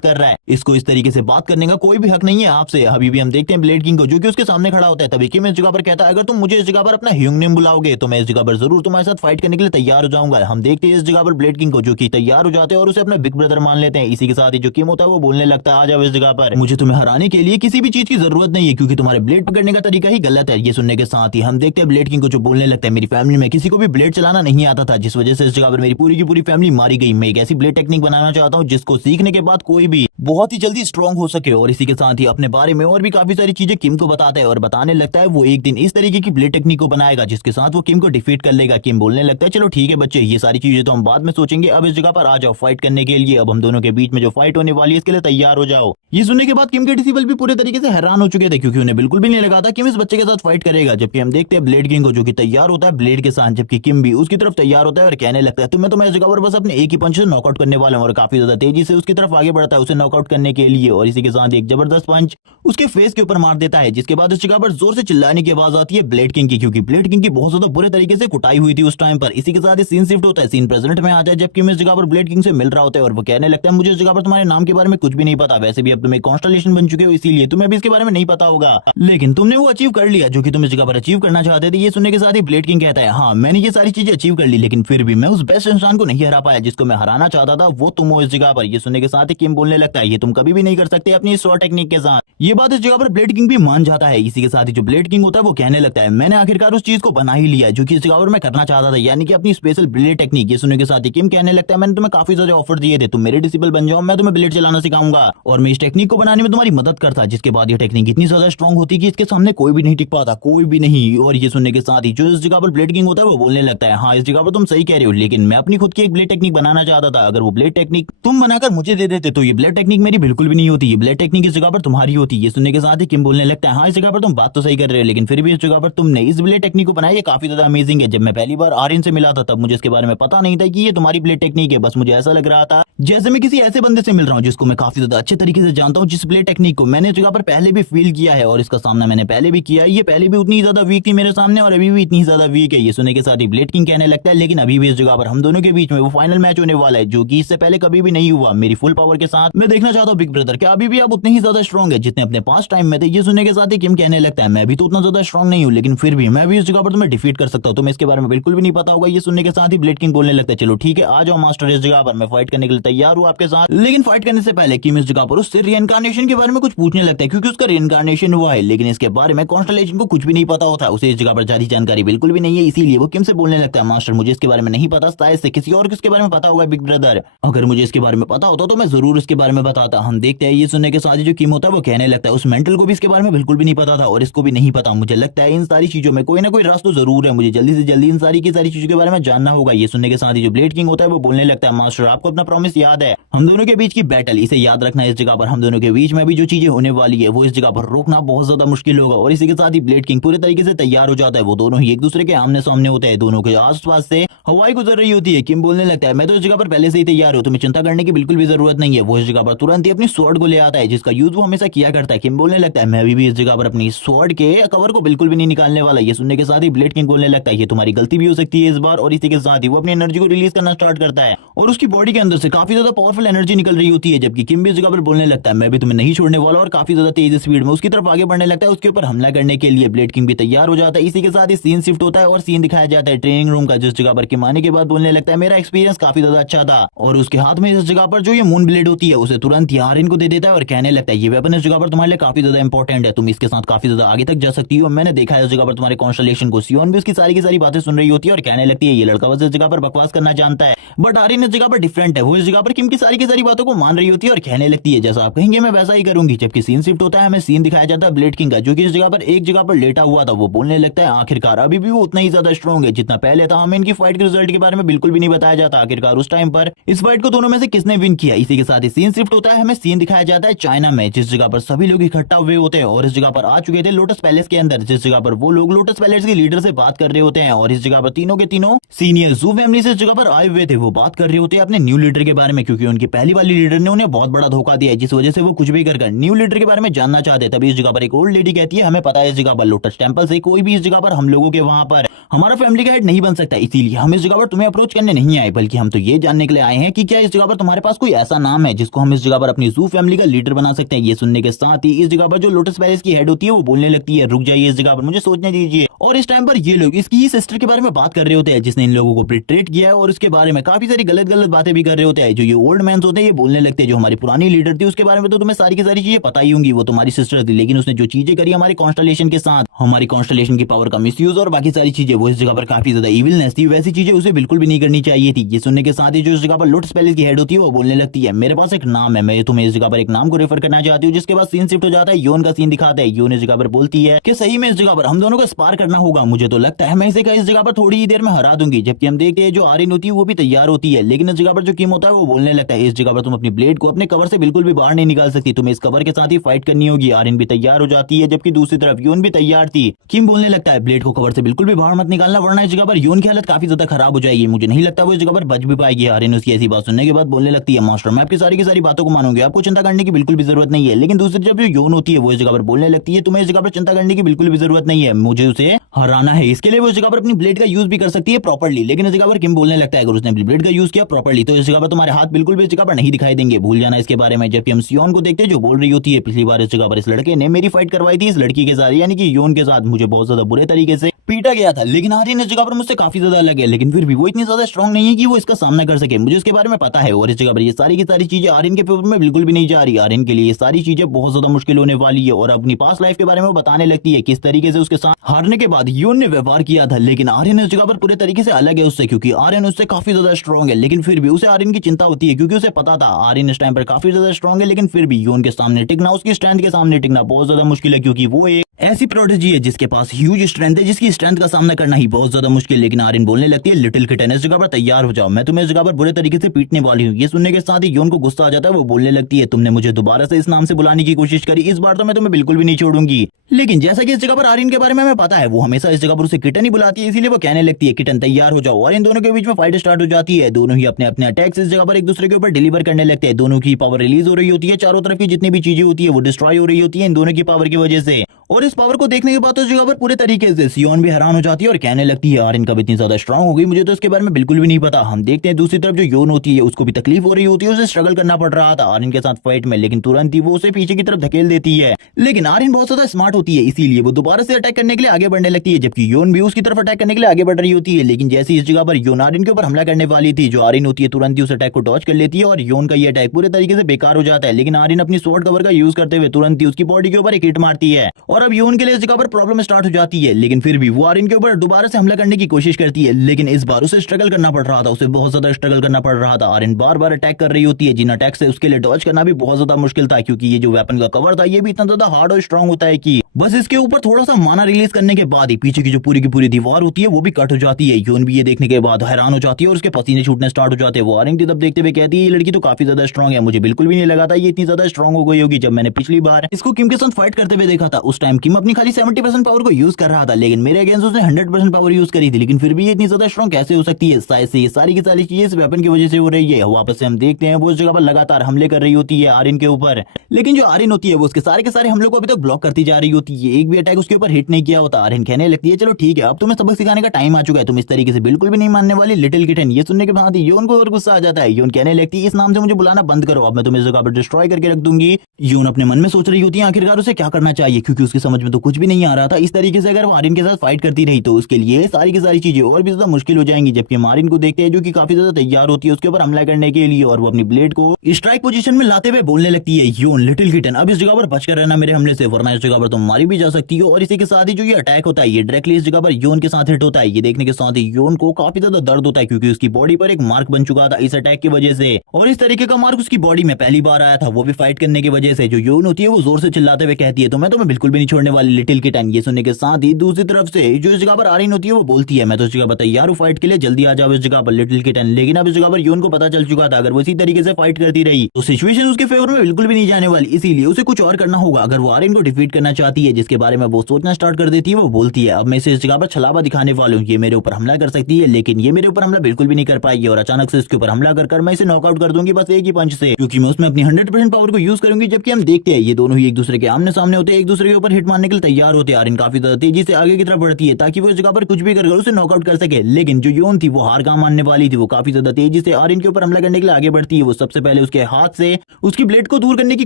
कर रहा है, इसको इस तरीके से बात करने का कोई भी हक नहीं है आपसे। अभी भी हम देखते हैं ब्लेड किंग को, जो कि उसके सामने खड़ा होता है। तभी किम इस जगह पर कहता है, अगर तुम मुझे इस जगह पर अपना ह्यूंग नेम बुलाओगे तो मैं इस जगह पर जरूर तुम्हारे साथ फाइट करने के लिए तैयार हो जाऊंगा। हम देखते हैं इस जगह पर ब्लेड किंग को, जो कि तैयार हो जाते हैं और उसे अपना बिग ब्रदर मान लेते हैं। इसी के साथ ही जो किम होता है वो बोलने लगता है, आ जाओ इस जगह पर, मुझे तुम्हें हराने के लिए किसी भी चीज की जरूरत नहीं है, क्योंकि तुम्हारे ब्लेड पकड़ने का तरीका ही गलत है। ये सुनने के साथ ही हम देखते हैं ब्लेड किंग को, जो बोलने लगता है, मेरी फैमिली में किसी को भी ब्लेड चलाना नहीं आता था, जिस वजह से इस जगह पर मेरी पूरी की पूरी फैमिली मारी गई। मैं एक ऐसी ब्लेड टेक्निक बनाना चाहता हूँ जिसको सीखने के बाद कोई भी बहुत ही जल्दी स्ट्रांग हो सके। और इसी के साथ ही अपने बारे में और भी काफी सारी चीजें किम को बताता है और बताने लगता है वो एक दिन इस तरीके की ब्लेड टेक्निक को बनाएगा जिसके साथ वो किम को डिफीट कर लेगा। किम बोलने लगता है, चलो ठीक है बच्चे, ये सारी चीजें तो हम बाद में सोचेंगे, अब इस जगह पर आ जाओ फाइट करने के लिए। अब हम दोनों के बीच में जो फाइट होने वाली है इसके लिए तैयार हो जाओ। ये सुनने के बाद किम के डिसिबल भी पूरे तरीके से हैरान हो चुके थे, क्योंकि उन्हें बिल्कुल भी नहीं लगा था किम इस बच्चे के साथ फाइट करेगा। जबकि हम देखते हैं ब्लेड किंग को, जो कि तैयार होता है ब्लेड के साथ, जबकि किम भी उसकी तरफ तैयार होता है और कहने लगता है, तुम्हें तो मैं इस जगह पर बस अपने एक ही पंच से नॉकआउट करने वाला हूं। और काफी ज्यादा तेजी से उसकी तरफ आगे बढ़ता है उसे नॉकआउट करने के लिए। और इसी के साथ एक जबरदस्त पंच उसके फेस के ऊपर मार देता है, जिसके बाद इस जगह पर जोर से चिल्लाने की आवाज आती है ब्लेड किंग की, क्योंकि ब्लेड किंग की बहुत ज्यादा बुरे तरीके से कुटाई हुई थी उस टाइम पर। इसी के साथ सीन शिफ्ट होता है, सीन प्रेजेंट में आता है, जबकि मैं इस जगह पर ब्लेड किंग से मिल रहा होता है और वो कहने लगता है, मुझे इस जगह पर तुम्हारे नाम के बारे में कुछ भी नहीं पता, वैसे भी अब तुम एक कॉन्स्टलेशन बन चुके हो, इसीलिए तुम्हें भी इसके बारे में नहीं पता होगा, लेकिन तुमने वो अचीव कर लिया जो कि तुम इस जगह पर अचीव करना चाहते थे। ये सुनने के साथ ही ब्लेड किंग कहता है, हाँ मैंने ये सारी चीजें अचीव कर ली, लेकिन फिर भी मैं उस बेस्ट इंसान को नहीं हरा पाया जिसको मैं हराना चाहता था, वो तुम हो इस जगह पर। ये सुनने के साथ ही किम बोलने लगता है, ये तुम कभी भी नहीं कर सकते अपनी स्वॉर्ड टेक्निक के साथ। ये बात इस जगह पर ब्लेड किंग भी मान जाता है। इसी के साथ ही जो ब्लेड किंग होता है वो कहने लगता है, मैंने आखिरकार उस चीज को बना ही लिया जो कि इस जगह पर मैं करना चाहता था, यानी कि अपनी स्पेशल ब्लेड टेक्निक। ये सुनने के साथ ही किम कहने लगता है, मैंने तुम्हें काफी सारे ऑफर दिए थे, तुम मेरे डिसिबल बन जाओ, मैं तुम्हें ब्लेड चलाना सिखाऊंगा और मैं इस टेक्निक को बनाने में तुम्हारी मदद करता। जिसके बाद ये टेक्निक इतनी ज्यादा स्ट्रॉन्ग होती कि इसके सामने कोई भी नहीं टिक पाता, कोई भी नहीं। और ये सुनने के साथ ही जो इस जगह पर ब्लेड किंग होता है वो बोलने लगता है, हाँ इस जगह पर तुम सही कह रहे हो, लेकिन मैं अपनी खुद की एक ब्लेड टेक्निक बनाना चाहता था। अगर वो ब्लेड टेक्निक तुम बनाकर मुझे दे देते तो ये ब्लेड टेक्निक मेरी बिल्कुल भी नहीं होती, ये ब्लेड टेक्निक इस जगह पर तुम्हारी होती। ये सुनने के साथ ही किम बोलने लगता है, हाँ इस जगह पर तुम बात तो सही कर रहे हो, लेकिन फिर भी इस जगह पर तुमने इस ब्लेड टेक्निक को बनाया, ये काफी ज्यादा अमेजिंग है। जब मैं पहली बार आर्यन से मिला था तब मुझे इसके बारे में पता नहीं था कि ये तुम्हारी ब्लेड टेक्निक है, बस मुझे ऐसा लग रहा था जैसे मैं किसी ऐसे बंदे से मिल रहा हूँ जिसको मैं काफी ज्यादा अच्छे तरीके से जानता हूँ, जिस ब्लेड टेक्निक को मैंने इस जगह पर पहले भी फील किया है और इसका सामना मैंने पहले भी किया है। ये पहले भी उतनी ज्यादा वीक थी मेरे सामने और अभी भी इतनी ज्यादा वीक है। ये सुनने के साथ ही ब्लेड किंग कहने लगता है, लेकिन अभी भी इस जगह पर हम दोनों के बीच में वो फाइनल मैच होने वाला है जो कि इससे पहले कभी भी नहीं हुआ। मेरी फुल पावर के साथ मैं देखना चाहता हूँ बिग ब्रदर, क्या अभी भी आप उतने ही ज्यादा स्ट्रॉन्ग है जितने अपने पास्ट टाइम में थे। ये सुनने के साथ ही किम कहने लगता है, मैं भी तो उतना ज्यादा स्ट्रॉन्ग नहीं हूँ, लेकिन फिर भी मैं भी इस जगह पर तुम्हें डिफीट कर सकता हूँ, तुम्हें इसके बारे में बिल्कुल भी नहीं पता होगा। ये सुनने के साथ ही ब्लेड किंग बोलने लगता है, चलो ठीक है आ जाओ मास्टर इस जगह पर, मैं फाइट करने के लिए तैयार हूँ आपके साथ। लेकिन फाइट करने से पहले किम इस जगह पर उससे रिइंकार्नेशन के बारे में कुछ पूछने लगता है, क्योंकि उसका रिइंकार्नेशन हुआ है, लेकिन इसके बारे में कॉन्स्टलेशन को कुछ भी नहीं पता होता, उसे इस जगह पर ज्यादा जानकारी बिल्कुल भी नहीं है। इसीलिए वो किम से बोलने लगता है, मास्टर मुझे इसके बारे में नहीं पता, शायद से किसी और किसके बारे में पता होगा बिग ब्रदर, अगर मुझे इसके बारे में पता होता तो मैं जरूर इसके बारे में बताता। हम देखते हैं ये सुनने के साथ जो किम होता है वो कहने लगता है, उस मेंटल को भी इसके बारे में बिल्कुल भी नहीं पता था और इसको भी नहीं पता। मुझे लगता है इन सारी चीजों में कोई ना कोई रास्ता जरूर है, मुझे जल्दी से जल्दी इन सारी की सारी चीजों के बारे में जानना होगा। ये सुनने के साथ ही जो ब्लेड किंग होता है वो बोलने लगता है, मास्टर आपको अपना प्रॉमिस याद है, हम दोनों के बीच की बैटल, इसे याद रखना है। इस जगह पर हम दोनों के बीच में भी जो चीजें होने वाली है वो इस जगह पर रोकना बहुत ज्यादा मुश्किल होगा। और इसी के साथ ही ब्लेड किंग पूरे तरीके से तैयार हो जाता है, वो दोनों ही एक दूसरे के आमने सामने होते हैं, दोनों के आसपास से हवाई गुजर रही होती है। किम बोलने लगता है, मैं तो इस जगह पर पहले से ही तैयार हूं, तुम्हें चिंता करने की बिल्कुल भी जरूरत नहीं है। वो इस जगह पर तुरंत ही अपनी स्वॉर्ड को ले आता है जिसका यूज वो हमेशा किया करता है। किम बोलने लगता है, मैं भी इस जगह पर अपनी स्वॉर्ड के कवर को बिल्कुल भी नहीं निकालने वाला। ये सुनने के साथ ही ब्लेड किंग बोलने लगता है, ये तुम्हारी गलती भी हो सकती है इस बार। और इसी के साथ ही वो अपनी एनर्जी को रिलीज करना स्टार्ट करता है और उसकी बॉडी के अंदर से काफी ज्यादा पावरफुल एनर्जी निकल रही होती है। जबकि किम भी इस जगह पर बोलने लगता है, मैं भी तुम्हें नहीं छोड़ने वाला, और काफी ज्यादा तेज स्पीड में उसकी तरफ आगे बढ़ने लगता है उसके ऊपर हमला करने के लिए। ब्लेड किंग भी तैयार हो जाता है। इसी के साथ ही सीन शिफ्ट होता है और सीन दिखाया जाता है ट्रेनिंग रूम का, जिस जगह पर किम आने के बाद बोलने लगता है, मेरा एक्सपीरियंस काफी ज्यादा अच्छा था। और उसके हाथ में इस जगह पर जो ये मून ब्लेड होती है उसे तुरंत ही आर्यन को दे देता है और कहने लगता है, ये वेपन इस जगह पर तुम्हारे लिए काफी ज्यादा इंपॉर्टेंट है, तुम इसके साथ काफी ज्यादा आगे तक जा सकती हो। मैंने देखा है इस जगह पर तुम्हारे कॉन्स्टलेशन को। सियोन भी उसकी सारी की सारी बातें सुन रही होती है और कहने लगती है, ये लड़का बस इस जगह पर बकवास करना जानता है। बट आर्यन इस जगह पर डिफरेंट है, वो इस जगह पर किम की सारी बातों को मान रही होती है और कहने लगती है, जैसा आप कहेंगे मैं वैसा ही करूंगी। जबकि सीन शिफ्ट होता है, हमें सीन दिखाया जाता है ब्लेड किंग का, जो कि इस जगह पर एक जगह पर लेटा हुआ था। वो बोलने लगता है आखिरकार अभी भी वो उतना ही ज्यादा स्ट्रॉन्ग है जितना पहले था। हमें इनकी फाइट के रिजल्ट के बारे में बिल्कुल भी नहीं बताया जाता आखिरकार उस टाइम पर इस फाइट को दोनों में से किसने विन किया। इसी के साथ ही सीन शिफ्ट होता है, हमें सीन दिखाया जाता है चाइना में, जिस जगह पर सभी लोग इकट्ठा हुए होते हैं और इस जगह पर आ चुके थे लोटस पैलेस के अंदर, जिस जगह पर वो लोग लोटस पैलेस के लीडर से बात कर रहे होते हैं। और इस जगह पर तीनों के तीनों सीनियर जू फैमिली से इस जगह पर आए हुए थे। वो बात कर रहे होते हैं अपने न्यू लीडर के बारे में, क्योंकि उनकी पहली वाली लीडर ने उन्हें बहुत बड़ा धोखा दिया है, जिस वजह से वो कुछ भी कर न्यू लीडर के बारे में जानना चाहते। तभी इस जगह पर एक ओल्ड लेडी कहती है हमें पता है इस जगह पर लोटस टेंपल से कोई भी इस जगह पर हम लोगों के वहां पर हमारा फैमिली का हेड नहीं बन सकता, इसीलिए हम इस जगह पर तुम्हें अप्रोच करने नहीं आए, बल्कि हम तो ये जानने के लिए आए हैं कि क्या इस जगह पर तुम्हारे पास कोई ऐसा नाम है जिसको हम इस जगह पर अपनी जू फैमिली का लीडर बना सकते हैं। ये सुनने के साथ ही इस जगह पर जो लोटस पैलेस की हेड होती है वो बोलने लगती है रुक जाइए, इस जगह पर मुझे सोचने दीजिए। और इस टाइम पर ये लोग इसकी ही सिस्टर के बारे में बात कर रहे होते हैं, जिसने इन लोगों को ट्रीट किया है, और उसके बारे में काफी सारी गलत गलत बातें भी कर रहे होते हैं। जो ये ओल्ड मैन होते हैं ये बोलने लगते हैं जो हमारी पुरानी लीडर थी उसके बारे में तो तुम्हें सारी की सारी चीजें पता ही होंगी, वो तुम्हारी सिस्टर थी, लेकिन उसने जो चीजें करी हमारी कॉन्स्टलेशन के साथ, हमारी कॉन्स्टलेशन की पावर का मिसयूज और बाकी सारी चीजें, वो इस जगह पर काफी ज्यादा इविलनेस थी, वैसी चीजें उसे बिल्कुल भी नहीं करनी चाहिए थी। ये सुनने के साथ ही जो इस जगह पर लोटस पैलेस की हेड होती है वो बोलने लगती है मेरे पास एक नाम है, मैं तुम्हें इस जगह पर एक नाम को रेफर करना चाहती हूँ। जिसके बाद सीन शिफ्ट हो जाता है, योन का सीन दिखाता है। योन इस जगह पर बोलती है कि सही में इस जगह पर हम दोनों को स्पार करना होगा, मुझे तो लगता है मैं इसे इस जगह पर थोड़ी ही देर में हरा दूंगी। जबकि हम देखते हैं जो आर्यन होती है वो भी तैयार होती है, लेकिन इस जगह पर जो किम होता है वो बोलने लगता है इस जगह पर तुम अपनी ब्लेड को अपने कवर से बिल्कुल भी बाहर नहीं निकाल सकती, तुम्हें इस कवर के साथ ही फाइट करनी होगी। आर्यन भी तैयार हो जाती है, जबकि दूसरी तरफ योन भी तैयार थी। किम बोलने लगता है ब्लेड को कवर से बिल्कुल भी बाहर मत निकालना, वरना इस जगह पर योन की हालत काफी ज्यादा खराब हो जाएगी, मुझे नहीं लगता वो इस जगह पर बच भी पाएगी। आर्यन उसकी ऐसी बात सुनने के बाद बोलने लगती है मास्टर मैं आपकी सारी की सारी बातों को मानूंगी, आपको चिंता करने की बिल्कुल भी जरूरत नहीं है। लेकिन दूसरी तरफ जो योन होती है वो इस जगह पर बोलने लगती है तुम्हें इस जगह पर चिंता करने की बिल्कुल भी जरूरत नहीं है, मुझे उसे हराना है, इसके लिए वो इस जगह पर अपनी ब्लेड का यूज भी कर सकती है प्रॉपर्ली। लेकिन इस जगह पर किम बोलने लगता है अगर उसने अपनी ब्लेड का यूज किया प्रॉपर्ली तो इस जगह पर तुम्हारे हाथ बिल्कुल भी इस जगह पर नहीं दिखाई देंगे, भूल जाना इसके बारे में। जबकि हम सियोन को देखते हैं जो बोल रही होती है पिछली बार इस जगह पर इस लड़के ने मेरी फाइट करवाई थी इस लड़की के साथ, यानी कि योन के साथ, मुझे बहुत ज्यादा बुरे तरीके से पीटा गया था। लेकिन आर्यन इस जगह पर मुझसे काफी ज्यादा अलग है, लेकिन फिर भी वो इतनी ज्यादा स्ट्रांग नहीं है कि वो इसका सामना कर सके, मुझे उसके बारे में पता है। और इस जगह पर ये सारी की सारी चीजें आर्यन के फेवर में बिल्कुल भी नहीं जा रही, आर्यन के लिए ये सारी चीजें बहुत ज्यादा मुश्किल होने वाली है। और अपनी पास्ट लाइफ के बारे में वो बताने लगती है किस तरीके से उसके साथ हारने के बाद योन ने व्यवहार किया था। लेकिन आर्यन इस जगह पर पूरे तरीके से अलग है उससे, क्योंकि आर्यन उससे काफी ज्यादा स्ट्रांग है, लेकिन फिर भी उसे आर्यन की चिंता होती है, क्योंकि उसे पता था आर्यन इस टाइम पर काफी ज्यादा स्ट्रांग है। लेकिन फिर भी योन के सामने टिकना, उसकी स्ट्रेंथ के सामने टिकना बहुत ज्यादा मुश्किल है, क्योंकि वो एक ऐसी प्रोडिजी है जिसके पास ह्यूज स्ट्रेंथ है, जिसकी स्ट्रेंथ का सामना करना ही बहुत ज्यादा मुश्किल। लेकिन आर्यन बोलने लगती है लिटिल किटन इस जगह पर तैयार हो जाओ, मैं तुम्हें इस जगह पर बुरे तरीके से पीटने वाली हूँ। ये सुनने के साथ ही योन को गुस्सा आ जाता है, वो बोलने लगती है तुमने मुझे दोबारा से इस नाम से बुलाने की कोशिश करी, इस बार तो मैं तुम्हें बिल्कुल भी नहीं छोड़ूंगी। लेकिन जैसा कि इस जगह पर आर्यन के बारे में हमें पता है वो हमेशा इस जगह पर उसे किटन ही बुलाती है, इसीलिए वो कहने लगती है किटन तैयार हो जाओ। और इन दोनों के बीच में फाइट स्टार्ट हो जाती है, दोनों ही अपने अपने अटैक्स इस जगह पर एक दूसरे के ऊपर डिलीवर करने लगते हैं। दोनों की पावर रिलीज हो रही होती है, चारों तरफ की जितनी भी चीजें होती है वो डिस्ट्रॉय हो रही होती है इन दोनों की पावर की वजह से। और इस पावर को देखने के बाद तो इस जगह पर पूरे तरीके से सियोन भी हैरान हो जाती है और कहने लगती है आर्यन कब इतनी ज्यादा स्ट्रांग हो गई, मुझे तो इसके बारे में बिल्कुल भी नहीं पता। हम देखते हैं दूसरी तरफ जो योन होती है उसको भी तकलीफ हो रही होती है, उसे स्ट्रगल करना पड़ रहा था आर्यन के साथ फाइट में, लेकिन तुरंत ही वो उसे पीछे की तरफ धकेल देती है। लेकिन आर्यन बहुत ज्यादा स्मार्ट होती है, इसीलिए वो दोबारा से अटैक करने के लिए आगे बढ़ने लगती है, जबकि योन भी उसकी तरफ अटैक करने के लिए आगे बढ़ रही होती है। लेकिन जैसे इस जगह पर योन आर्यन के ऊपर हमला करने वाली थी, जो आर्यन होती है तुरंत ही उस अटैक को डॉज कर लेती है और योन का ये अटैक पूरे तरीके से बेकार हो जाता है। लेकिन आर्यन अपनी स्वॉर्ड कवर का यूज करते हुए तुरंत ही उसकी बॉडी के ऊपर एक हिट मारती है और अब योन के लिए इस जगह पर प्रॉब्लम स्टार्ट हो जाती है। लेकिन फिर भी वो आर्यन के ऊपर दोबारा से हमला करने की कोशिश करती है, लेकिन इस बार उसे स्ट्रगल करना पड़ रहा था, उसे बहुत ज्यादा स्ट्रगल करना पड़ रहा था। आर्यन बार बार अटैक कर रही होती है, जिन अटैक से उसके लिए डॉज करना भी बहुत ज्यादा मुश्किल था, क्योंकि ये जो वेपन का कवर था ये भी इतना ज्यादा हार्ड और स्ट्रांग होता है कि बस इसके ऊपर थोड़ा सा माना रिलीज करने के बाद ही पीछे की जो पूरी की पूरी दीवार होती है वो भी कट हो जाती है। योन भी ये देखने के बाद हैरान हो जाती है और उसके पसीने छूटने स्टार्ट हो जाते हैं। वो आर्यन की तरफ देखते हुए कहती है ये लड़की तो काफी ज्यादा स्ट्रांग है, मुझे बिल्कुल भी नहीं लगा था ये इतनी ज्यादा स्ट्रांग हो गई होगी। जब मैंने पिछली बार इसको किम के साथ फाइट करते हुए देखा था उस टाइम किम अपनी खाली 70% पावर को यूज कर रहा था, लेकिन मेरे अगेंस्ट उसने 100% पावर यूज करी थी, लेकिन फिर भी ये इतनी ज्यादा स्ट्रांग कैसे हो सकती है? शायद से ये सारी की सारी चीजें इस वेपन की वजह से हो रही है। वापस से हम देखते हैं वो उस जगह पर लगातार हमले कर रही होती है आर्यन के ऊपर, लेकिन जो आर्यन होती है वो उसके सारे के सारे हमलों को अभी तक ब्लॉक करती जा रही होती है, एक भी अटैक उसके ऊपर हिट नहीं किया होता। आर्यन कहने लगती है चलो ठीक है अब तुम्हें सबक सिखाने का टाइम आ चुका है, तुम इस तरीके से बिल्कुल भी नहीं मानने वाली लिटिल किटन। ये सुनने के बाद योन को और गुस्सा आ जाता है, योन कहने लगती है इस नाम से मुझे बुलाना बंद करो, अब मैं तुम्हें इस जगह पर डिस्ट्रॉय करके रख दूंगी। योन अपने मन में सोच रही होती है आखिरकार उसे क्या करना चाहिए, क्योंकि उसके उसकी समझ में तो कुछ भी नहीं आ रहा था। इस तरीके से अगर वो आर्यन के साथ फाइट करती रही तो उसके लिए सारी की सारी चीजें और भी ज्यादा मुश्किल हो जाएंगी। जबकि हम आर्यन को देखते हैं जो कि काफी ज्यादा तैयार होती है उसके ऊपर हमला करने के लिए और वो अपनी ब्लेड को स्ट्राइक पोजीशन में लाते हुए बोलने लगती है, योन लिटिल किटन, अब इस जगह पर बचकर रहना मेरे हमले से, वरना इस जगह पर तुम मारी भी जा सकती हो। और इसी के साथ ही जो ये अटैक होता है ये डायरेक्टली इस जगह पर योन के साथ हिट होता है। ये देखने के साथ ही योन को काफी ज्यादा दर्द होता है क्योंकि उसकी बॉडी पर एक मार्क बन चुका था इस अटैक की वजह से, और इस तरीके का मार्क उसकी बॉडी में पहली बार आया था, वो भी फाइट करने की वजह से। जो योन होती है वो जोर से चिल्लाते हुए कहती है, तो मैं तुम्हें बिल्कुल भी नहीं छोड़ने वाली लिटिल किटन। ये सुनने के साथ ही दूसरी तरफ से जो इस जगह पर आर्यन होती है वो बोलती है, मैं तो इस जगह पर तैयार हूँ फाइट के लिए, जल्दी आ जाओ इस जगह पर लिटिल किटन। लेकिन अब इस जगह पर योन को पता चल चुका था अगर वो इसी तरीके से फाइट करती रही तो सिचुएशन उसके फेवर में बिल्कुल भी नहीं जाने वाली, इसीलिए उसे कुछ और करना होगा अगर वो आर्यन को डिफीट करना चाहती है। जिसके बारे में वो सोचना स्टार्ट कर देती है। वो बोलती है, अब मैं इसे इस जगह पर छलावा दिखाने वाली हूँ, ये मेरे ऊपर हमला कर सकती है लेकिन ये मेरे ऊपर हमला बिल्कुल भी नहीं कर पाएगी, और अचानक से इसके ऊपर हमला कर मैं इसे नॉकआउट कर दूंगी बस एक ही पंच से, क्योंकि मैं उसमें अपनी 100% पावर को यूज करूंगी। जबकि हम देखते हैं ये दोनों ही एक दूसरे के आमने सामने होते हैं, एक दूसरे के ऊपर हिट मारने के लिए तैयार होते हैं। आर्यन काफी ज्यादा तेजी से आगे की तरफ बढ़ती है ताकि वो इस जगह पर कुछ भी कर उसे नॉकआउट कर सके, लेकिन जो योन थी वो हार का मानने वाली थी। वो काफी ज्यादा तेजी से आर्यन के ऊपर हमला करने के लिए आगे बढ़ती है। वो सबसे पहले उसके हाथ से उसकी ब्लेड को दूर करने की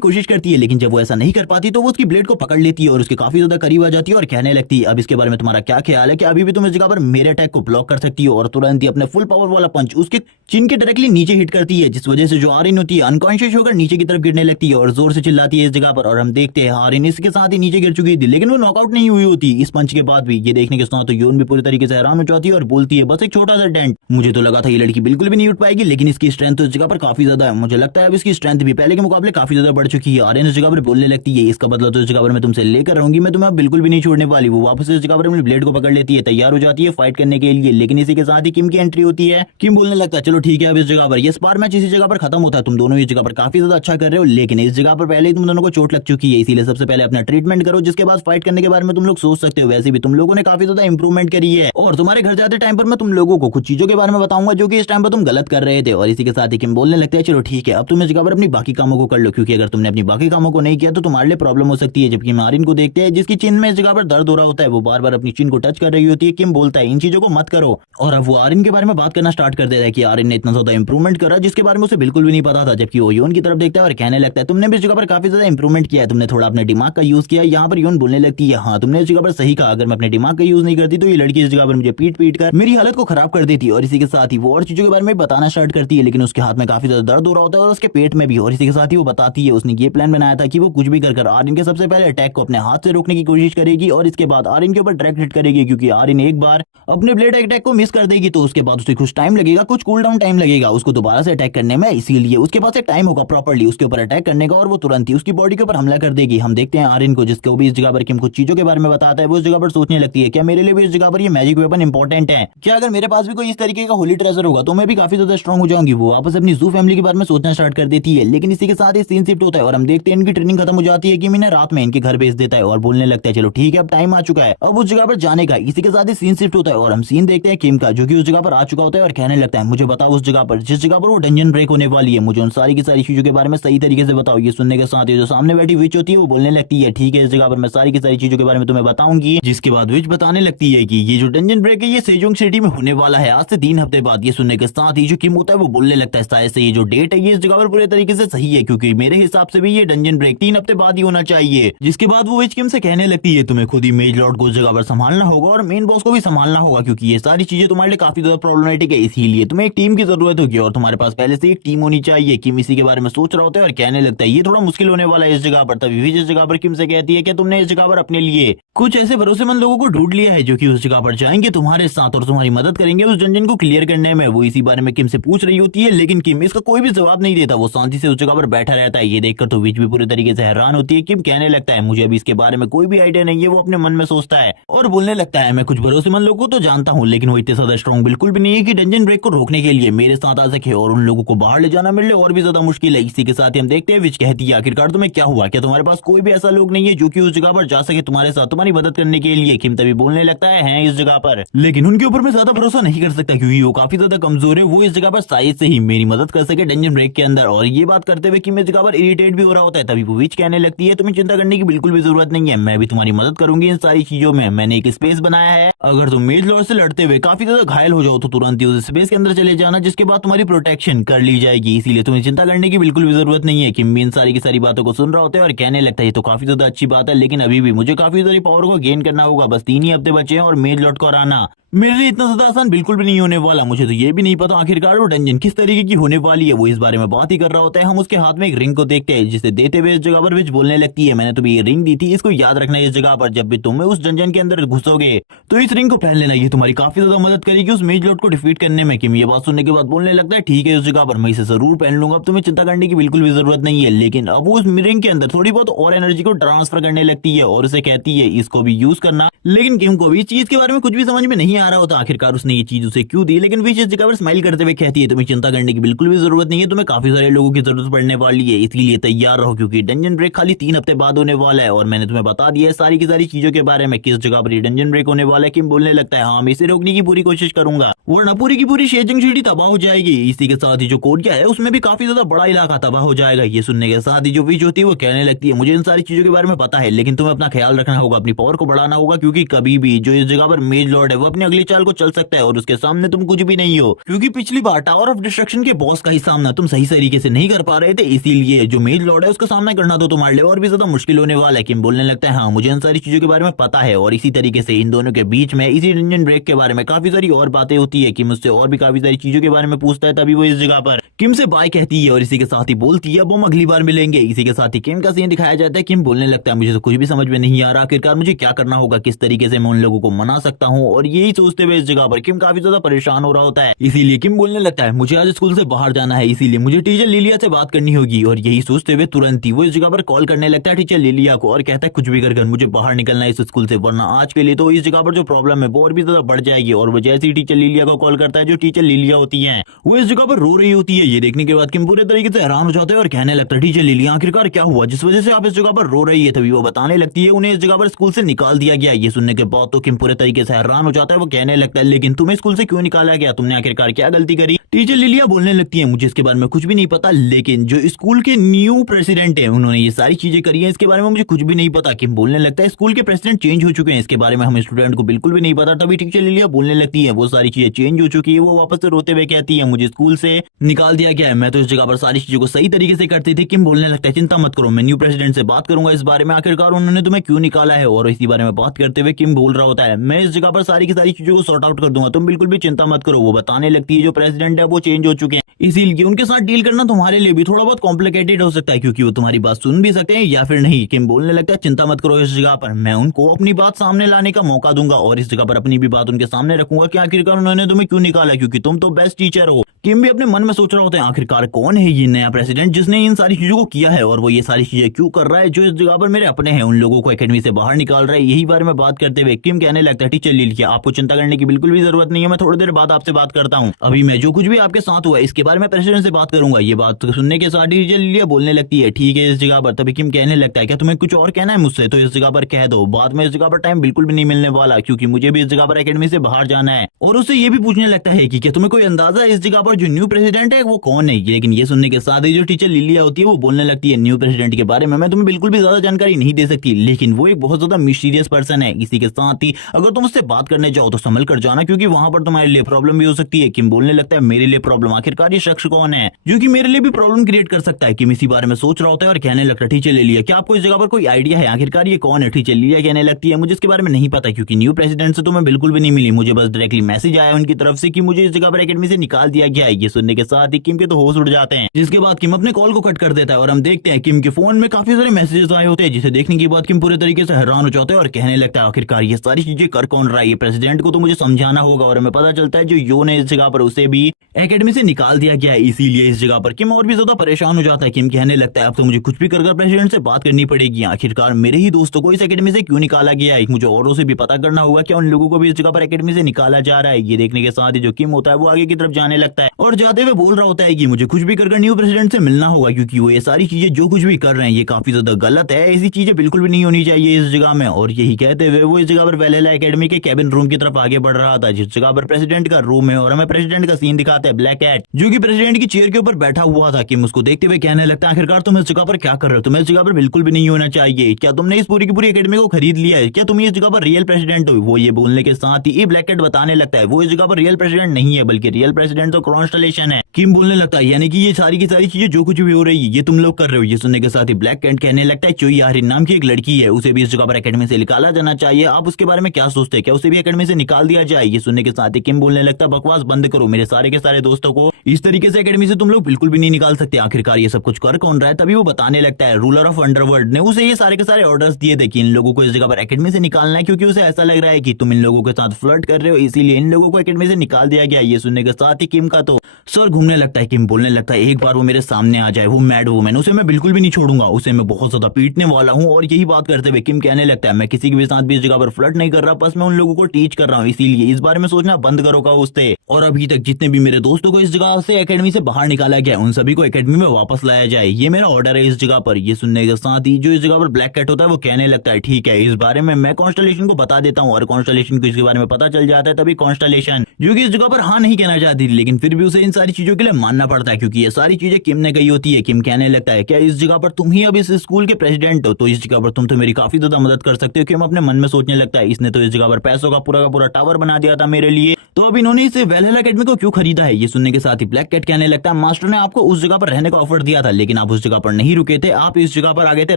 कोशिश करती है, लेकिन जब वो ऐसा नहीं कर पाती तो वो उसकी ब्लेड को पकड़ लेती है और उसके काफी ज्यादा करीब आ जाती है और कहने लगती है, अब इसके बारे में तुम्हारा क्या ख्याल है कि अभी भी तुम इस जगह पर मेरे अटैक को ब्लॉक कर सकती हो। और तुरंत ही अपने फुल पावर वाला पंच उसके चिन के डायरेक्टली नीचे हिट करती है, जिस वजह से जो आर्यन होती है अनकॉन्शियस होकर नीचे की तरफ गिरने लगती है और जोर से चिल्लाती है इस जगह पर। और हम देखते हैं आर्यन इसके साथ ही नीचे गिर चुकी थी लेकिन वो नॉकआउट नहीं हुई होती इस पंच के बाद भी। ये देखने के साथ तो योन भी पूरी तरीके से हैरान हो जाती है और बोलती है, बस एक छोटा सा डेंट, मुझे तो लगा था ये लड़की बिल्कुल भी नहीं उठ पाएगी, लेकिन इसकी स्ट्रेंथ तो इस जगह पर काफी ज्यादा है, मुझे लगता है अब इसकी स्ट्रेंथ भी पहले के मुकाबले काफी ज्यादा बढ़ चुकी है। आर्यन इस जगह पर बोलने लगती है, इसका बदला तो इस जगह पर मैं तुमसे लेकर रहूंगी, मैं तुम्हें बिल्कुल भी नहीं छोड़ने वाली। वो वापस इस जगह पर अपनी ब्लेड को पकड़ लेती है, तैयार हो जाती है फाइट करने के लिए। लेकिन इसी के साथ ही किम की एंट्री होती है। किम बोलने लगता है, चलो ठीक है अब इस जगह पर ये स्पार मैच इसी जगह पर खत्म होता है, तुम दोनों इस जगह पर काफी ज्यादा अच्छा कर रहे हो, लेकिन इस जगह पर पहले ही तुम दोनों को चोट लग चुकी है, इसीलिए सबसे पहले अपना ट्रीटमेंट करो, जिसके बाद फाइट करने के बारे में तुम लोग सोच सकते हो। वैसे भी तुम लोगों ने काफी ज्यादा इंप्रूवमेंट करी है और तुम्हारे घर जाते टाइम पर मैं तुम लोगों को कुछ चीजों के बारे में बताऊंगा जो कि इस टाइम पर तुम गलत कर रहे थे। और इसी के साथ ही किम बोलने लगते हैं, चलो ठीक है अब तुम इस जगह पर अपनी बाकी कामों को कर लो, क्योंकि अगर तुमने अपनी बाकी कामों को नहीं किया तो तुम्हारे लिए प्रॉब्लम हो सकती है। जबकि आर्यन को देखते हैं जिसकी चिन में इस जगह पर दर्द हो रहा होता है, वो बार बार अपनी चिन को टच कर रही होती है। किम बोलता है, इन चीजों को मत करो, और अब वो आर्यन के बारे में बात करना स्टार्ट कर देता है कि आर्यन ने इतना ज्यादा इंप्रूवमेंट करा जिसके बारे में उसे बिल्कुल भी नहीं पता था। जबकि वो योन की तरफ देखता है और कहने लगता है, तुमने भी इस जगह पर काफी ज्यादा इंप्रूवमेंट किया है, तुमने थोड़ा अपने दिमाग का यूज किया। यहाँ पर योन बोलने लगती है, हाँ तुमने इस जगह पर सही कहा, अगर मैं अपने दिमाग का यूज नहीं करती तो ये लड़की इस जगह पर मुझे पीट पीट कर मेरी हालत को खराब कर देती। और इसी के साथ ही वो और चीजों के बारे में बताना स्टार्ट करती है, लेकिन उसके हाथ में काफी ज्यादा दर्द हो रहा होता है और उसके पेट में भी। और इसी के साथ ही वो बताती है उसने ये प्लान बनाया था कि वो कुछ भी कर आर्यन के सबसे पहले अटैक को अपने हाथ से रोकने की कोशिश करेगी और इसके बाद आर्यन के ऊपर डायरेक्ट हिट करेगी, क्योंकि आर्यन एक बार अपने ब्लेड अटैक को मिस कर देगी तो उसके बाद उसे कुछ टाइम लगेगा, कुछ कूल डाउन टाइम लगेगा उसको दोबारा से अटैक करने में, इसीलिए उसके पास एक टाइम होगा प्रॉपर्ली उसके ऊपर अटैक करने का और वो तुरंत ही उसकी बॉडी के ऊपर हमला कर देगी। हम देखते हैं आर्यन को, जिसको भी इस जगह पर किम कुछ चीजों के बारे में बताता है, वो इस जगह पर सोचने लगती है, क्या मेरे लिए भी इस जगह पर ये मैजिक वेपन इंपॉर्टेंट है, क्या अगर मेरे पास भी कोई इस तरीके का होली ट्रेजर होगा तो मैं भी काफी ज्यादा स्ट्रॉन्ग हो जाऊंगी। वो वापस अपनी जू फैमिली के बारे में सोचना स्टार्ट कर देती है। लेकिन इसी के साथ ही सीन शिफ्ट होता है और हम देखते हैं इनकी ट्रेनिंग खत्म हो जाती है कि इन्हें रात में इनके घर भेज देता है और बोलने लगता है, चलो ठीक है अब टाइम आ चुका है अब उस जगह पर जाने का। इसी के साथ ही सीन शिफ्ट होता है और हम सीन देखते हैं किम का, जो कि उस जगह पर आ चुका होता है और कहने लगता है, मुझे बताओ उस जगह पर जिस जगह पर वो डंजन ब्रेक होने वाली है, मुझे उन सारी की सारी चीजों के बारे में सही तरीके से बताओ। ये सुनने के साथ ही जो सामने बैठी विच होती है वो बोलने लगती है, ठीक है इस जगह पर मैं सारी की सारी चीजों के बारे में तुम्हें बताऊंगी। जिसके बाद विच बताने लगती है कि ये जो डंजन ब्रेक है ये सेजोंग सिटी में होने वाला है आज से 3 हफ्ते बाद। ये सुनने के साथ ही जो किम होता है वो बोलने लगता है, शायद से ये जो डेट है ये इस जगह पर पूरे तरीके से सही है, क्योंकि मेरे हिसाब से भी ये डंजन ब्रेक 3 हफ्ते बाद ही होना चाहिए। जिसके बाद वो विच किम से कहने लगती है, तुम्हें खुद ही मेज लॉर्ड को उस जगह पर संभालना होगा और मेन बॉस को भी संभालना होगा, क्योंकि ये सारी चीजें तुम्हारे लिए काफी ज्यादा प्रॉब्लमेटिक है, इसीलिए तुम्हें एक टीम की जरूरत होगी और तुम्हारे पास पहले से एक टीम होनी चाहिए। किम इसी के बारे में सोच रहा होता है और कहने लगता है ये थोड़ा मुश्किल होने वाला है इस जगह पर। तभी विच इस जगह पर किम से कहती है कि तुमने इस जगह पर अपने लिए कुछ ऐसे भरोसेमंद लोगों को ढूंढ लिया है जो कि उस जगह पर जाएंगे तुम्हारे साथ और तुम्हारी मदद करेंगे उस डंजन को क्लियर करने में। वो इसी बारे में किम से पूछ रही होती है, लेकिन किम इसका कोई भी जवाब नहीं देता, वो शांति से उस जगह पर बैठा रहता है। ये देखकर तो विच भी पूरी तरीके से हैरान होती है। किम कहने लगता है, मुझे अभी इसके बारे में कोई भी आइडिया नहीं है, वो अपने मन में सोचता है और बोलने लगता है, मैं कुछ भरोसेमंद लोगों को तो जानता हूँ लेकिन वो इतने ज्यादा स्ट्रॉन्ग बिल्कुल भी नहीं है कि डंजन ब्रेक को रोकने के लिए मेरे साथ आ सके, और उन लोगों को बाहर ले जाना मेरे लिए और भी ज्यादा मुश्किल है। इसी के साथ ही हम देखते हैं विच कहती है, आखिरकार तुम्हें क्या हुआ, क्या तुम्हारे पास कोई भी ऐसा लोग नहीं है जो कि उस जगह पर जा सके तुम्हारे साथ तुम्हारी मदद करने के लिए। किम तभी बोलने लगता है इस जगह पर, लेकिन उनके ऊपर मैं ज्यादा भरोसा नहीं कर सकता क्योंकि वो काफी ज्यादा कमजोर है, वो इस जगह पर शायद से ही मेरी मदद कर सके डंजन ब्रेक के अंदर। और ये बात करते हुए कि मैं जगह पर इरिटेट भी हो रहा होता है, तभी वो विच कहने लगती है, तुम्हें चिंता करने की बिल्कुल भी जरूरत नहीं है, मैं भी तुम्हारी मदद करूंगी इन सारी चीजों में। मैंने एक स्पेस बनाया है, अगर तुम मेज लॉर्ड से लड़ते हुए काफी ज्यादा घायल हो जाओ तो तुरंत ही उस स्पेस के अंदर चले जाना, जिसके बाद तुम्हारी प्रोटेक्शन कर ली जाएगी, इसीलिए तुम्हें चिंता करने की बिल्कुल भी जरूरत नहीं है। किम इन सारी की सारी बातों को सुन रहा होता है और कहने लगता है ये तो काफी ज्यादा अच्छी बात है, लेकिन अभी भी मुझे काफी सारी पावर को गेन करना होगा। बस 3 ही हफ्ते बचे हैं और मेज लॉर्ड को हराना मेरे लिए इतना ज्यादा आसान बिल्कुल भी नहीं होने वाला। मुझे तो ये भी नहीं पता आखिरकार वो डंजन किस तरीके की होने वाली है। वो इस बारे में बात ही कर रहा होता है। हम उसके हाथ में एक रिंग को देखते हैं, जिसे देते हुए इस जगह पर विच बोलने लगती है, मैंने तुम्हें ये रिंग दी थी, इसको याद रखना। इस जगह पर जब भी तुम उस डंजन के अंदर घुसोगे तो इस रिंग को पहन लेना, ये तुम्हारी काफी ज्यादा मदद करेगी उस मेज लॉर्ड को डिफीट करने में। किम ये बात सुनने के बाद बोलने लगता है, ठीक है उस जगह पर मैं इसे जरूर पहन लूंगा, अब तुम्हें चिंता करने की बिल्कुल भी जरूरत नहीं है। लेकिन अब वो उस रिंग के अंदर थोड़ी बहुत और एनर्जी को ट्रांसफर करने लगती है और उसे कहती है इसको भी यूज करना। लेकिन किम को भी इस चीज के बारे में कुछ भी समझ में नहीं आ रहा होता, आखिरकार उसने ये चीज उसे क्यों दी। लेकिन विच इस जगह पर स्माइल करते हुए कहती है, तुम्हें चिंता करने की बिल्कुल भी जरूरत नहीं है, तुम्हें काफी सारे लोगों की जरूरत पड़ने वाली है, इसलिए तैयार रहो क्योंकि डंजन ब्रेक खाली 3 हफ्ते बाद होने वाला है। और मैंने तुम्हें बता दिया है सारी की सारी चीजों के बारे में, किस जगह पर डंजन ब्रेक होने वाला है। किम बोलने लगता है, हाँ मैं इसे रोकने की पूरी कोशिश करूंगा, वरना पूरी की पूरी शेजिंग सिटी तबाह हो जाएगी। इसी के साथ ही जो कोरिया है उसमें भी काफी ज्यादा बड़ा इलाका तबाह हो जाएगा। ये सुनने के साथ ही जो विच होती है वो कहने लगती है, मुझे इन सारी चीजों के बारे में पता है, लेकिन तुम्हें अपना ख्याल रखना होगा, अपनी पावर को बढ़ाना होगा, क्योंकि कभी भी जो इस जगह पर मेज लॉर्ड है वो अपनी अगली चाल को चल सकता है और उसके सामने तुम कुछ भी नहीं हो। क्योंकि पिछली बार टावर ऑफ डिस्ट्रक्शन के बॉस का ही सामना तुम सही तरीके से नहीं कर पा रहे थे, इसीलिए जो मेज लॉर्ड है उसका सामना करना तो तुम्हारे लिए और भी ज्यादा मुश्किल होने वाला है। किम बोलने लगता है, हाँ मुझे इन सारी चीजों के बारे में पता है। और इसी तरीके से इन दोनों के बीच में इसी डंजन ब्रेक के बारे में काफी सारी और बातें होती है कि मुझसे और भी काफी सारी चीजों के बारे में पूछता है। तभी वो इस जगह पर किम से बाय कहती है और इसी के साथ ही बोलती है, वो हम अगली बार मिलेंगे। इसी के साथ ही किम का सीन दिखाया जाता है। किम बोलने लगता है, मुझे तो कुछ भी समझ में नहीं आ रहा, आखिरकार मुझे क्या करना होगा, किस तरीके से मैं उन लोगों को मना सकता हूँ। और यही सोचते हुए इस जगह पर किम काफी ज्यादा परेशान हो रहा होता है। इसीलिए किम बोलने लगता है, मुझे आज स्कूल से बाहर जाना है, इसीलिए मुझे टीचर लिलिया से बात करनी होगी। और यही सोचते हुए तुरंत ही वो इस जगह पर कॉल करने लगता है टीचर लिलिया को और कहता है, कुछ भी कर मुझे बाहर निकलना है इस स्कूल से, वरना आज के लिए तो इस जगह पर जो प्रॉब्लम है वो और भी ज्यादा बढ़ जाएगी। और वो जैसे ही टीचर लिलिया को कॉल करता है, जो टीचर लिलिया होती है वो इस जगह पर रो रही होती है। ये देखने के बाद किम पूरे तरीके से हैरान हो जाता है और कहने लगता है, टीचर लिलिया आखिरकार क्या हुआ जिस वजह से आप इस जगह पर रो रही है। तभी वो बताने लगती है, उन्हें इस जगह पर स्कूल से निकाल दिया गया। ये सुनने के बाद तो किम पूरे तरीके से हैरान हो जाता है। वो कहने लगता है, लेकिन तुम्हें स्कूल से क्यों निकाला गया, तुमने आखिरकार क्या गलती करी। टीचर लिलिया बोलने लगती है, मुझे इसके बारे में कुछ भी नहीं पता, लेकिन जो स्कूल के न्यू प्रेसिडेंट है उन्होंने ये सारी चीजें करी है, इसके बारे में मुझे कुछ भी नहीं पता। किम बोलने लगता है, स्कूल के प्रेसिडेंट चेंज हो चुके हैं, इसके बारे में हम स्टूडेंट को बिल्कुल भी नहीं पता। तभी टीचर लिलिया बोलने लगती है, वो सारी चीजें चेंज हो चुकी है। वो वापस से रोते हुए कहती है, मुझे स्कूल से निकाल दिया गया है, मैं तो इस जगह पर सारी चीजों को सही तरीके से करती थी। किम बोलने लगता है, चिंता मत करो, मैं न्यू प्रेसिडेंट से बात करूंगा इस बारे में, आखिरकार उन्होंने तुम्हें क्यों निकाला है। और इसी बारे में बात करते हुए किम बोल रहा होता है, मैं इस जगह पर सारी की सारी चीजों को सॉर्ट आउट कर दूंगा, तुम बिल्कुल भी चिंता मत करो। वो बताने लगती है, जो प्रेसिडेंट है वो चेंज हो चुके हैं, इसीलिए उनके साथ डील करना तुम्हारे लिए भी थोड़ा बहुत कॉम्प्लिकेटेड हो सकता है, क्योंकि वो तुम्हारी बात सुन भी सकते हैं या फिर नहीं। किम बोलने लगता है, चिंता मत करो, इस जगह पर मैं उनको अपनी बात सामने लाने का मौका दूंगा और इस जगह पर अपनी भी बात उनके सामने रखूंगा कि आखिरकार उन्होंने तुम्हें क्यों निकाला, क्योंकि तुम तो बेस्ट टीचर हो। किम भी अपने मन में सोच रहा होता है, आखिरकार कौन है ये नया प्रेसिडेंट जिसने इन सारी चीजों को किया है और वो ये सारी चीजें क्यों कर रहा है, जो इस जगह पर मेरे अपने हैं उन लोगों को एकेडमी से बाहर निकाल रहा है। यही बारे में बात करते हुए किम कहने लगता है, टीचर लिलिया आपको चिंता करने की बिल्कुल भी जरूरत नहीं है, मैं थोड़ी देर बाद आपसे बात करता हूँ। अभी मैं जो कुछ भी आपके साथ हुआ इसके बारे में प्रेसिडेंट से बात करूंगा। ये बात सुनने के साथ टीचर लिलिया बोलने लगती है, ठीक है इस जगह पर। तभी किम कहने लगता है, क्या तुम्हें कुछ और कहना है मुझसे तो इस जगह पर कह दो, बाद में इस जगह पर टाइम बिल्कुल भी नहीं मिलने वाला, क्योंकि मुझे भी इस जगह पर एकेडमी से बाहर जाना है। और उससे ये भी पूछने लगता है कि क्या तुम्हें कोई अंदाजा है इस जगह पर जो न्यू प्रेसिडेंट है वो कौन है। लेकिन ये सुनने के साथ ही जो टीचर लिलिया होती है वो बोलने लगती है, न्यू प्रेसिडेंट के बारे में मैं तुम्हें बिल्कुल भी ज्यादा जानकारी नहीं दे सकती, लेकिन वो एक बहुत ज्यादा मिस्टीरियस पर्सन है। इसी के साथ ही अगर तुम उससे बात करने जाओ तो संभल कर जाना, क्योंकि वहां पर तुम्हारे लिए प्रॉब्लम भी हो सकती है। किम बोलने लगता है, मेरे लिए प्रॉब्लम, आखिरकार ये शख्स कौन है जो कि मेरे लिए भी प्रॉब्लम क्रिएट कर सकता है। किम इसी बारे में सोच रहा होता है और कहने लगता है, टीचर लिलिया क्या आपको इस जगह पर कोई आइडिया है, आखिरकार ये कौन है। टीचर लिलिया कहने लगती है, मुझे इसके बारे में नहीं पता, क्योंकि न्यू प्रेसिडेंट से तो मैं बिल्कुल भी नहीं मिली, मुझे बस डायरेक्टली मैसेज आया उनकी तरफ से कि मुझे इस जगह पर एकेडमी से निकाल दिया गया है। ये सुनने के साथ ही किम के तो होश उड़ जाते हैं, जिसके बाद किम अपने कॉल को कट कर देता है और हम देखते हैं किम के फोन में काफी सारे मैसेजेस आए होते हैं, जिसे देखने के बाद किम पूरे तरीके से हैरान हो जाते हैं और कहने लगता है, आखिरकार ये सारी चीजें कर कौन रहा है, ये प्रेसिडेंट को तो मुझे समझाना होगा। और हमें पता चलता है जो यो ने इस जगह पर उसे भी एकेडमी से निकाल दिया गया है, इसीलिए इस जगह पर किम और भी ज्यादा परेशान हो जाता है। किम कहने लगता है, अब तो मुझे कुछ भी कर प्रेसिडेंट से बात करनी पड़ेगी, आखिरकार मेरे ही दोस्तों को इस एकेडमी से क्यों निकाला गया है, मुझे औरों से भी पता करना होगा क्या उन लोगों को भी इस जगह पर एकेडमी से निकाला जा रहा है। ये देखने के साथ ही जो किम होता है वो आगे की तरफ जाने लगता है और जाते हुए बोल रहा होता है कि मुझे कुछ भी कर न्यू प्रेसिडेंट से मिलना होगा, क्योंकि वो ये सारी चीजें जो कुछ भी कर रहे हैं ये काफी ज्यादा गलत है, ऐसी चीजें बिल्कुल भी नहीं होनी चाहिए इस जगह में। और यही कहते हुए वो इस जगह पर वेलेला एकेडमी के कैबिन रूम की तरफ आगे बढ़ रहा था, जिस जगह पर प्रेसिडेंट का रूम है। और हमें प्रेसिडेंट का सीन दिखाते हैं, ब्लैक कैट जो कि प्रेसिडेंट की चेयर के ऊपर बैठा हुआ था। किम उसको देखते हुए कहने लगता है, आखिरकार तुम इस जगह पर क्या कर रहे हो, तुम्हें इस जगह पर बिल्कुल भी नहीं होना चाहिए, क्या तुमने इस पूरी की पूरी एकेडमी को खरीद लिया है, क्या तुम इस जगह पर रियल प्रेसिडेंट हो। वो ये बोलने के साथ ही ब्लैक कैट बताने लगता है, वो इस जगह पर रियल प्रेसिडेंट नहीं है, बल्कि रियल प्रेसिडेंट तो कॉन्स्टलेशन है। किम बोलने लगता है यानी कि ये सारी की सारी चीजें जो कुछ भी हो रही है ये तुम लोग कर रहे हो। ये सुनने के साथ ही ब्लैक कैट कहने लगता है चोई आरिन नाम की एक लड़की है, उसे भी इस जगह पर एकेडमी से निकाला जाना चाहिए। आप उसके बारे में क्या सोचते हैं, क्या उसे भी एकेडमी से निकाल दिया जाए? ये सुनने के साथ ही किम बोलने लगता है बकवास बंद करो, मेरे सारे के सारे दोस्तों को इस तरीके से एकेडमी से तुम लोग बिल्कुल भी नहीं निकाल सकते। आखिरकार ये सब कुछ कर कौन रहा है? तभी वो बताने लगता है रूलर ऑफ अंडरवर्ल्ड ने उसे ये सारे के सारे ऑर्डर्स दिए थे कि इन लोगों को इस जगह पर एकेडमी से निकालना है, क्योंकि उसे ऐसा लग रहा है कि तुम इन लोगों के साथ फ्लर्ट कर रहे हो, इसीलिए इन लोगों को एकेडमी से निकाल दिया गया। ये सुनने के साथ ही किम का तो सर घूमने लगता है। किम बोलने लगता है एक बार वो मेरे सामने आ जाए, वो मैड वुमन, उसे मैं बिल्कुल भी नहीं छोड़ूंगा, उसे मैं बहुत ज्यादा पीटने वाला हूँ। और यही बात करते हुए किम कहने लगता है मैं किसी के भी साथ भी इस जगह पर फ्लर्ट नहीं कर रहा, बस मैं उन लोगों को टीच कर रहा हूँ, इसीलिए इस बारे में सोचना बंद करोगा उससे। और अभी तक जितने भी मेरे दोस्तों को इस जगह से एकेडमी से बाहर निकाला गया उन सभी को एकेडमी में वापस लाया जाए, ये मेरा ऑर्डर है इस जगह पर। ये सुनने के साथ ही जो इस जगह पर ब्लैक कैट होता है वो कहने लगता है ठीक है, इस बारे में मैं कॉन्स्टलेशन को बता देता हूँ। और कॉन्स्टलेशन को इसके बारे में पता चल जाता है, तभी कॉन्स्टलेशन जो कि इस जगह पर हाँ नहीं कहना चाहती, लेकिन फिर भी उसे इन सारी चीजों के लिए मानना पड़ता है क्योंकि ये सारी चीजें किम ने कही होती है। किम कहने लगता है क्या इस जगह पर तुम ही अब इस स्कूल के प्रेसिडेंट हो, तो इस जगह पर तुम तो मेरी काफी ज्यादा मदद कर सकते हो। किम अपने मन में सोचने लगता है इसने तो इस जगह पर पैसों का पूरा टावर बना दिया था मेरे लिए, तो अब इन्होंने इस वैलहल्ला एकेडमी को क्यों खरीदा है? ये सुनने के साथ ही ब्लैक कैट कहने लगता है मास्टर ने आपको उस जगह पर रहने का ऑफर दिया था, लेकिन आप उस जगह पर नहीं रुके थे, आप इस जगह पर आ गए थे